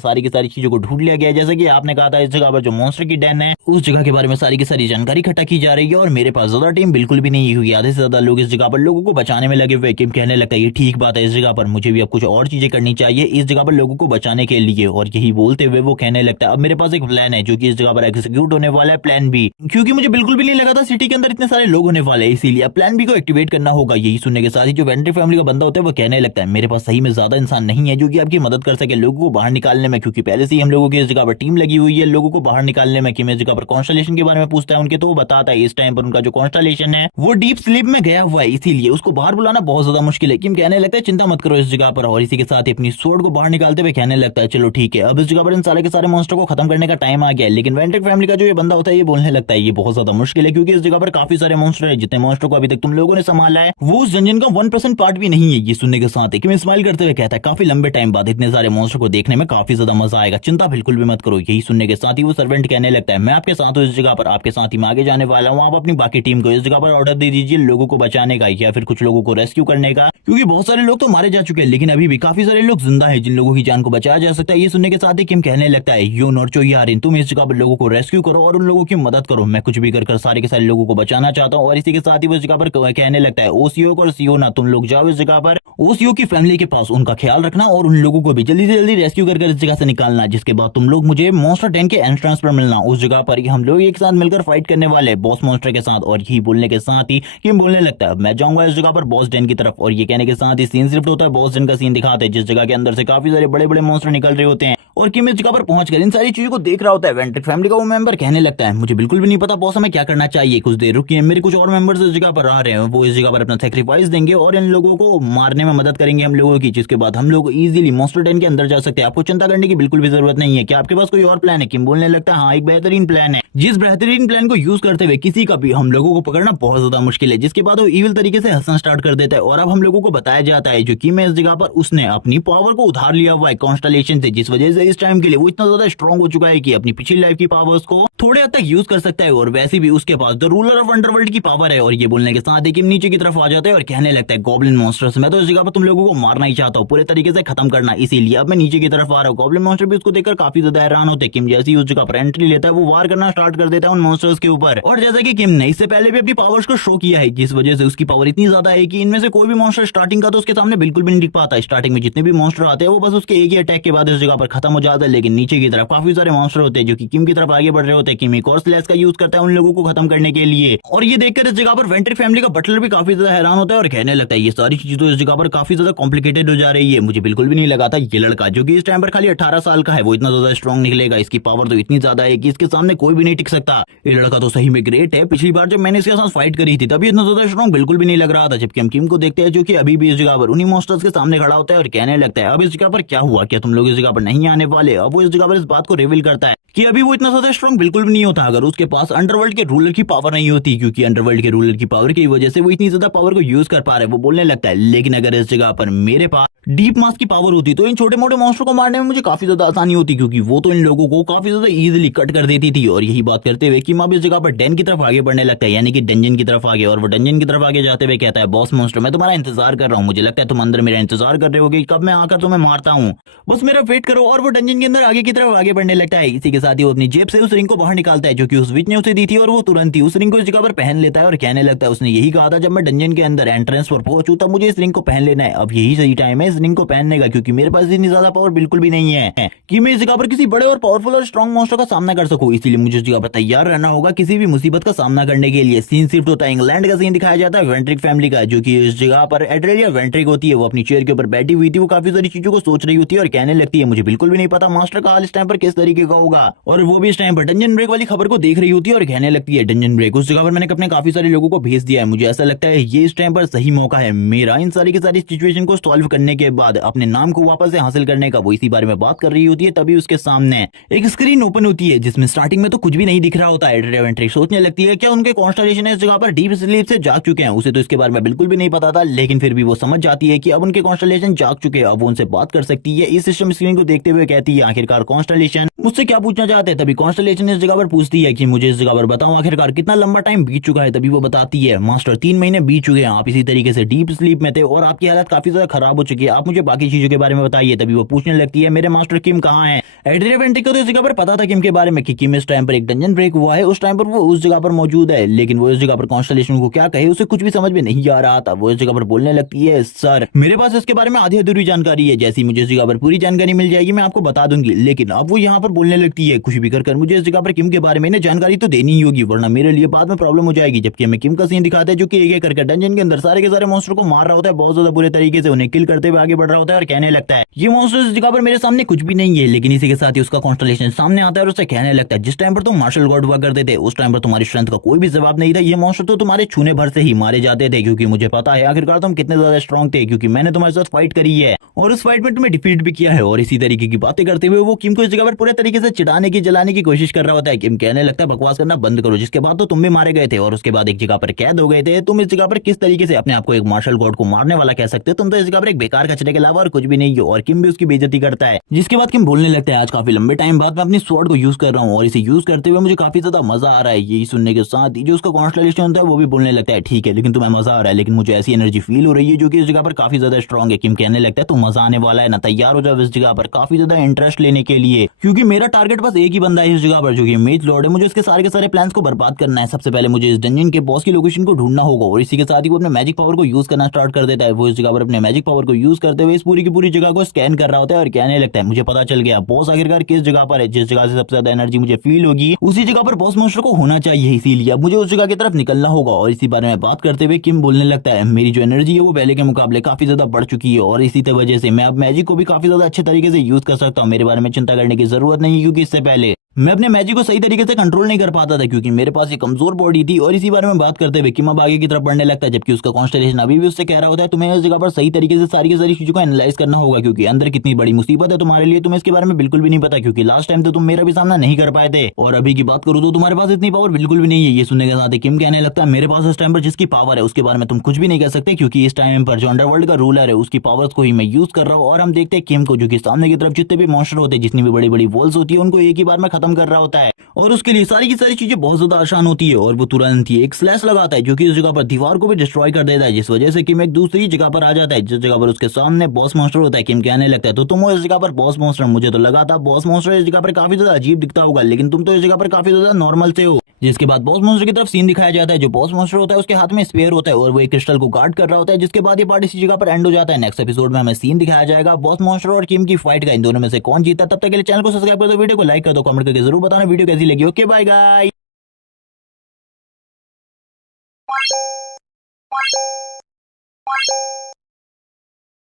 सारी की सारी चीजों को ढूंढ लिया गया है। जैसे कि आपने कहा था इस जगह पर जो मॉन्स्टर की डेन है उस जगह के बारे में सारी की सारी जानकारी इकट्ठा की जा रही है और मेरे पास ज्यादा टीम बिल्कुल भी नहीं है क्योंकि आधे से ज्यादा लोग इस जगह पर लोगों को बचाने में लगे हुए। किम कहने लगता है ये ठीक बात है, इस जगह पर मुझे भी अब कुछ और चीजें करनी चाहिए इस जगह पर लोगों को बचाने के लिए। और यही बोलते हुए वो कहने लगता है अब मेरे पास एक प्लान है जो कि इस जगह पर एग्जीक्यूट होने वाला है, प्लान बी, क्योंकि मुझे बिल्कुल भी नहीं लगा था सिटी के अंदर इतने सारे लोग होने वाले, इसीलिए प्लान बी को एक्टिवेट करना होगा। यही सुनने के साथ ही जो वेंट्री फैमिली का बंदा होता है वो कहने लगता है मेरे पास सही में ज्यादा इंसान नहीं है जो कि आपकी मदद कर सके लोगों को बाहर निकालने में, क्योंकि पहले से ही हम लोगों की इस जगह पर टीम लगी हुई है लोगों को बाहर निकालने में। कि मैं इस जगह पर कॉन्स्टलेशन के बारे में पूछता है उनके, तो वो बताता है इस टाइम पर उनका जो कॉन्स्टलेशन है वो डीप स्लीप में गया हुआ है, इसीलिए उसको बाहर बुलाना बहुत ज्यादा मुश्किल है। किम कहने लगता है चिंता मत करो इस जगह पर, और इसी के साथ ही अपनी स्वॉर्ड को बाहर निकालते हुए कहने लगता है चलो ठीक है अब इस जगह पर इन सारे के सारे मॉन्स्टर को खत्म करने का टाइम आ गया है। लेकिन वेंट्रिक फैमिली का जो ये बंदा होता है ये बोलने लगता है ये बहुत ज्यादा मुश्किल है क्योंकि इस जगह पर काफी सारे मॉन्स्टर है, जितने मॉन्स्टर को अभी तक तुम लोगों ने संभाला है वो उस जंजन का 1% पार्ट भी नहीं है। ये सुनने के साथ ही किम स्माइल करते हुए कहता है काफी लंबे टाइम बाद इतने सारे मॉन्स्टर को देखने में काफी ज्यादा मजा आएगा, चिंता बिल्कुल भी मत करो। यही सुनने के साथ ही वो सर्वेंट कहने लगता है मैं आपके साथ हूँ इस जगह पर, आपके साथ ही मैं आगे जाने वाला हूँ, आप अपनी बाकी टीम को इस जगह पर ऑर्डर दे दीजिए लोगों को बचाने का या फिर कुछ लोगों को रेस्क्यू करने का, क्योंकि बहुत सारे लोग तो मारे जा चुके हैं लेकिन अभी भी काफी सारे लोग जिंदा है जिन लोगों की जान को बचाया जा सकता है। ये सुनने के साथ ही किम कहने लगता है यो नॉर्चो यारिन तुम इस जगह पर लोगों को रेस्क्यू करो और उन लोगों की मदद करो, मैं कुछ भी कर सारे के सारे लोगों को बचाना चाहता हूँ। और इसी के साथ ही वो इस जगह पर कहने लगता है ओसीओ और सियोना तुम लोग जाओ इस जगह पर ओसीओ की फैमिली के पास, उनका ख्याल रखना और उन लोगों को भी जल्दी से जल्दी रेस्क्यू कर इस जगह से निकालना, जिसके बाद तुम लोग मुझे मॉन्स्टर 10 के एंट्रेंस पर मिलना, उस जगह पर हम लोग एक साथ मिलकर फाइट करने वाले बॉस मॉन्स्टर के साथ। और यही बोलने के साथ ही किम बोलने लगता है मैं जाऊंगा इस जगह पर बॉस 10 की तरफ। और ये कहने के साथ ही सीन शिफ्ट होता है, बॉस 10 का सीन दिखाते हैं जिस जगह के अंदर से काफी सारे बड़े बड़े मॉन्स्टर निकल रहे होते हैं और किम इस जगह पर पहुंचकर इन सारी चीजों को देख रहा होता है। वेंट्रिक फैमिली का वो मेंबर कहने लगता है मुझे बिल्कुल भी नहीं पता बॉस हमें क्या करना चाहिए, कुछ देर रुकिए मेरे कुछ और मेंबर्स इस जगह पर आ रहे हैं, वो इस जगह पर अपना सेक्रीफाइस देंगे और इन लोगों को मारने में मदद करेंगे हम लोगों की, जिसके बाद हम लोग इजीली मॉन्स्टर 10 के अंदर जा सकते हैं, आपको चिंता करने की बिल्कुल भी जरूरत नहीं है। क्या आपके पास कोई और प्लान है? किम बोलने लगता है हाँ एक बेहतरीन प्लान है, जिस बेहतरीन प्लान को यूज करते हुए किसी का भी हम लोगों को पकड़ना बहुत ज्यादा मुश्किल है। जिसके बाद वो इविल तरीके से हंसना स्टार्ट कर देता है और अब हम लोगों को बताया जाता है जो कि मैं इस जगह पर उसने अपनी पावर को उधार लिया हुआ है कॉन्स्टलेशन से, जिस वजह से इस टाइम के लिए वो इतना ज्यादा स्ट्रॉन्ग हो चुका है कि अपनी पिछली लाइफ की पावर्स को थोड़े हद तक यूज कर सकता है। और वैसे भी उसके पास द रूलर ऑफ अंडरवर्ल्ड की पावर है। और ये बोलने के साथ ही किम नीचे की तरफ आ जाता है और कहने लगता है गॉब्लिन मॉन्स्टर्स मैं तो इस जगह पर तुम लोगों को मारना ही चाहता हूँ, पूरे तरीके से खत्म करना, इसीलिए अब मैं नीचे की तरफ आ रहा हूँ। गॉब्लिन मॉन्स्टर भी उसको देखकर काफी ज्यादा हैरान होते हैं। किम जैसे ही उस जगह पर एंट्री लेता है वो वार करना स्टार्ट कर देता है उन मॉन्स्टर्स के ऊपर। और जैसा कि किम ने इससे पहले भी अपनी पावर्स को शो किया है, जिस वजह से उसकी पावर इतनी ज्यादा है कि इनमें से कोई भी मॉन्स्टर स्टार्टिंग का तो उसके सामने बिल्कुल भी नहीं दिख पाता। स्टार्टिंग में जितने भी मॉन्स्टर आते हैं वो बस उसके एक ही अटैक के बाद इस जगह पर खत्म हो जाता है, लेकिन नीचे की तरफ काफी सारे मॉन्स्टर होते हैं जो कि किम की तरफ आगे बढ़ रहे होते हैं। किम एक और स्लैश का यूज करता है उन लोगों को खत्म करने के लिए। और ये देखकर इस जगह पर वेंट्रिक फैमिली का बटलर भी काफी ज्यादा हैरान होता है और कहने लगता है ये सारी चीजें तो इस जगह पर काफी ज्यादा कॉम्प्लिकेटेड हो जा रही है, मुझे बिल्कुल भी नहीं लगा था ये लड़का जो कि इस टाइम पर खाली 18 साल का है वो इतना ज्यादा स्ट्रॉन्ग निकलेगा, इसकी पावर तो इतनी ज्यादा है कि इसके सामने कोई भी नहीं टिक सकता। ये लड़का तो सही में ग्रेट है, पिछली बार जब मैंने इसके साथ फाइट करी थी तभी इतना ज्यादा स्ट्रॉन्ग बिल्कुल भी नहीं लग रहा था। जबकि हम किम को देखते हैं जो कि अभी भी इस जगह पर उन्हीं मॉन्स्टर्स के सामने खड़ा होता है और कहने लगता है अब इस जगह पर क्या हुआ, क्या तुम लोग इस जगह पर नहीं आने आने वाले। अब वो इस जगह पर इस बात को रिवील करता है कि अभी वो इतना ज्यादा स्ट्रॉन्ग बिल्कुल भी नहीं होता अगर उसके पास अंडरवर्ल्ड के रूलर की पावर नहीं होती, क्योंकि अंडरवर्ल्ड के रूलर की पावर की वजह से वो इतनी ज्यादा पावर को यूज कर पा रहा है। वो बोलने लगता है लेकिन अगर इस जगह पर मेरे पास डीप मास की पावर होती तो इन छोटे मोटे मॉन्स्टर को मारने में मुझे काफी ज्यादा आसानी होती, क्योंकि वो तो इन लोगों को काफी ज्यादा इजीली कट कर देती थी। और यही बात करते हुए किम अब इस जगह पर डेन की तरफ आगे बढ़ने लगता है, यानी कि डंजन की तरफ आगे। और वो डंजन की तरफ आगे जाते हुए कहता है बॉस मॉन्स्टर मैं तुम्हारा इंतजार कर रहा हूँ, मुझे लगता है तुम अंदर मेरा इंतजार कर रहे होगे कब मैं आकर तुम्हें मारता हूँ, बस मेरा वेट करो। और वो डंजन के अंदर आगे की तरफ आगे बढ़ने लगता है। इसी के साथ ही वो अपनी जेब से उस रिंग को बाहर निकालता है जो कि उस विच ने उसे दी थी, और वो तुरंत ही उस रिंग को इस जगह पर पहन लेता है और कहने लगता है उसने यही कहा था जब मैं डंजन के अंदर एंट्रेंस पर पहुंचूं तब मुझे इस रिंग को पहन लेना है। अब यही सही टाइम है इस रिंग को पहनने का, क्योंकि मेरे पास इतनी ज्यादा पावर बिल्कुल भी नहीं है कि मैं इस जगह पर किसी बड़े और पावरफुल और स्ट्रॉन्ग मॉन्स्टर का सामना कर सकूं। इसीलिए मुझे इस जगह पर तैयार रहना होगा किसी भी मुसीबत का सामना करने के लिए। सीन शिफ्ट होता है इंग्लैंड का, सीन दिखाया जाता है वेंट्रिक फैमिली का, जो कि इस जगह पर एड्रेलिया वेंट्रिक होती है। वो अपनी चेयर के ऊपर बैठी हुई थी, वो काफी सारी चीजों को सोच रही होती है और कहने लगती है मुझे बिल्कुल भी नहीं पता मास्टर का हाल इस टाइम पर किस तरीके का होगा। और वो भी इस टाइम पर डंजन ब्रेक वाली खबर को देख रही होती है और कहने लगती है डंजन ब्रेक उस जगह पर मैंने अपने काफी सारे लोगों को भेज दिया है, मुझे ऐसा लगता है ये इस टाइम पर सही मौका है मेरा इन सारी की सारी सिचुएशन को सॉल्व करने के बाद अपने नाम को वापस से हासिल करने का। वो इसी बारे में बात कर रही होती है तभी उसके सामने एक स्क्रीन ओपन होती है जिसमें स्टार्टिंग में तो कुछ भी नहीं दिख रहा होता है। एड्रेलिया वेंट्रिक सोचने लगती है क्या उनके कॉन्स्टलेशन इस जगह पर डीप स्लीप से जाग चुके हैं। उसे तो इसके बारे में बिल्कुल भी नहीं पता था, लेकिन फिर भी वो समझ जाती है कि अब उनके कॉन्स्टलेशन जाग चुके हैं, अब वो उनसे बात कर सकती है। इस सिस्टम स्क्रीन को देखते हुए कहती है आखिरकार कॉन्स्टलेशन मुझसे क्या पूछना चाहते हैं। तभी कॉन्स्टलेशन इस जगह पर पूछती है कि मुझे इस जगह पर बताओ आखिरकार कितना लंबा टाइम बीत चुका है। तभी वो बताती है मास्टर 3 महीने बीत चुके हैं, आप इसी तरीके से डीप स्लीप में थे और आपकी हालत काफी ज्यादा खराब हो चुकी है, आप मुझे बाकी चीजों के बारे में बताइए। तभी वो पूछने लगती है मेरे मास्टर किम कहाँ हैं। एड्रेलिया वेंट्रिक को तो इस जगह पर पता था किम के बारे में कि किम इस टाइम पर एक डंजन ब्रेक हुआ है, उस टाइम पर वो उस जगह पर मौजूद है, लेकिन वो इस जगह पर कॉन्स्टलेशन को क्या कहे उसे कुछ भी समझ में नहीं आ रहा था। वो इस जगह पर बोलने लगती है सर मेरे पास इसके बारे में आधी अधूरी जानकारी है, जैसी मुझे इस जगह पर पूरी जानकारी मिल जाएगी मैं आपको बता दूंगी। लेकिन अब वो यहाँ पर बोलने लगती है कुछ भी कर मुझे इस जगह पर किम के बारे में जानकारी तो देनी ही होगी, वरना मेरे लिए बाद में प्रॉब्लम हो जाएगी। जबकि हमें किम का सीन दिखाते हैं जो कि एक करके डंजन के अंदर सारे के सारे मॉन्स्टर को मार रहा होता है, बहुत ज्यादा बुरे तरीके से उन्हें किल करते हुए आगे बढ़ रहा होता है और कहने लगता है ये मॉन्स्टर इस जगह पर मेरे सामने कुछ भी नहीं है। लेकिन इसी के साथ ही उसका कॉन्स्टलेशन सामने आता है और उसे कहने लगता है जिस टाइम पर तुम मार्शल गॉड हुआ करते थे उस टाइम पर तुम्हारी स्ट्रेंथ का कोई भी जवाब नहीं था, ये मॉन्स्टर तो तुम्हारे छूने भर से ही मारे जाते थे, क्योंकि मुझे पता है आखिरकार तुम कितने ज्यादा स्ट्रॉन्ग थे, क्योंकि मैंने तुम्हारे साथ फाइट करी है और उस फाइट में तुम्हें डिफीट भी किया है। और इसी तरीके की बातें करते हुए वो किम को इस जगह पर पूरे तरीके से चिढ़ाने की जलाने की कोशिश कर रहा होता है। किम कहने लगता है बकवास करना बंद करो, जिसके बाद तो तुम भी मारे गए थे और उसके बाद एक जगह पर कैद हो गए थे, तुम इस जगह पर किस तरीके से अपने आप को एक मार्शल गॉड को मारने वाला कह सकते हो, तुम तो इस जगह पर एक बेकार कचरे के अलावा और कुछ भी नहीं हो। और किम भी उसकी बेइज्जती करता है, जिसके बाद किम बोलने लगता है आज काफी लंबे टाइम बाद मैं अपनी स्वॉर्ड को यूज कर रहा हूँ और इसे यूज करते हुए मुझे काफी ज्यादा मजा आ रहा है। यही सुनने के साथ ही जो उसका कॉन्स्टलेशन होता है वो भी बोलने लगता है ठीक है लेकिन तुम्हें मजा आ रहा है, लेकिन मुझे ऐसी एनर्जी फील हो रही है जो कि इस जगह पर काफी ज्यादा स्ट्रॉन्ग है। किम कहने लगता है तो मजा आने वाला है ना, तैयार हो जाओ इस जगह पर काफी ज्यादा इंटरेस्ट लेने के लिए, क्योंकि मेरा टारगेट बस एक ही बंदा है इस जगह पर जो कि मेज लॉर्ड है। मुझे इसके सारे के सारे प्लान्स को बर्बाद करना है। सबसे पहले मुझे इस डंजन के बॉस की लोकेशन को ढूंढना होगा और इसी के साथ ही वो अपने मैजिक पावर को यूज करना स्टार्ट कर देता है। वो इस जगह पर अपने मैजिक पावर को यूज करते हुए इस पूरी की पूरी जगह को स्कैन कर रहा होता है और कहने लगता है मुझे पता चल गया बॉस आखिरकार किस जगह पर है, जिस जगह से सबसे ज्यादा एनर्जी मुझे फील होगी उसी जगह पर बॉस मॉन्स्टर को होना चाहिए, इसीलिए अब मुझे उस जगह की तरफ निकलना होगा। और इसी बारे में बात करते हुए किम बोलने लगता है मेरी जो एनर्जी है वो पहले के मुकाबले काफी ज्यादा बढ़ चुकी है और इसी वजह से मैं अब मैजिक को भी काफी ज्यादा अच्छे तरीके से यूज कर सकता हूँ। मेरे बारे में चिंता करने की जरूरत नहीं, क्योंकि इससे पहले मैं अपने मैजिक को सही तरीके से कंट्रोल नहीं कर पाता था, क्योंकि मेरे पास एक कमजोर बॉडी थी। और इसी बारे में बात करते हुए किम अब आगे की तरफ बढ़ने लगता है, जबकि उसका कॉन्स्टलेशन अभी भी उससे कह रहा होता है तुम्हें इस जगह पर सही तरीके से सारी की सारी चीजों को एनालाइज करना होगा, क्योंकि अंदर कितनी बड़ी मुसीबत है तुम्हारे लिए, तुम्हें इसके बारे में बिल्कुल भी नहीं पता, क्योंकि लास्ट टाइम तो तुम मेरा भी सामना नहीं कर पाए थे और अभी की बात करूँ तो तुम्हारे पास इतनी पावर बिल्कुल भी नहीं है। ये सुनने के साथ किम कहने लगता है मेरे पास इस टाइम पर जिसकी पावर है उसके बारे में तुम कुछ भी नहीं कर सकते, क्योंकि इस टाइम पर जो अंडरवर्ल्ड का रूलर है उसकी पावर्स को ही मैं यूज कर रहा हूँ। और हम देखते हैं किम को जो कि सामने की तरफ जितने भी मॉन्स्टर होते हैं, जितनी भी बड़ी बड़ी वॉल्स होती है, उनको एक ही बार में खत्म कर रहा होता है और उसके लिए सारी की सारी चीजें बहुत ज्यादा आसान होती है। और वो तुरंत ही एक स्लैश लगाता है जो कि उस जगह पर दीवार को भी डिस्ट्रॉय कर देता है, जिस वजह से किम एक दूसरी जगह पर आ जाता है, जिस जगह पर उसके सामने बॉस मॉन्स्टर होता है। किम कहने लगता है तो तुम इस जगह पर बॉस मॉन्स्टर, मुझे तो लगा था बॉस मॉन्स्टर इस जगह पर काफी ज्यादा अजीब दिखता होगा, लेकिन तुम तो इस जगह पर काफी ज्यादा नॉर्मल से हो। जिसके बाद बॉस मॉन्स्टर की तरफ सीन दिखाया जाता है। जो बॉस मॉन्स्टर होता है उसके हाथ में स्पेयर होता है और वो एक क्रिस्टल को गार्ड कर रहा होता है, जिसके बाद ये पार्ट इसी जगह पर एंड हो जाता है। नेक्स्ट एपिसोड में हमें सीन दिखाया जाएगा बॉस मॉन्स्टर और किम की फाइट का, इन दोनों में से कौन जीता। तब तक के लिए चैनल को सब्सक्राइब कर दो, वीडियो को लाइक कर दो, कमेंट करके जरूर बताना वीडियो कैसी लगी। Okay bye guys.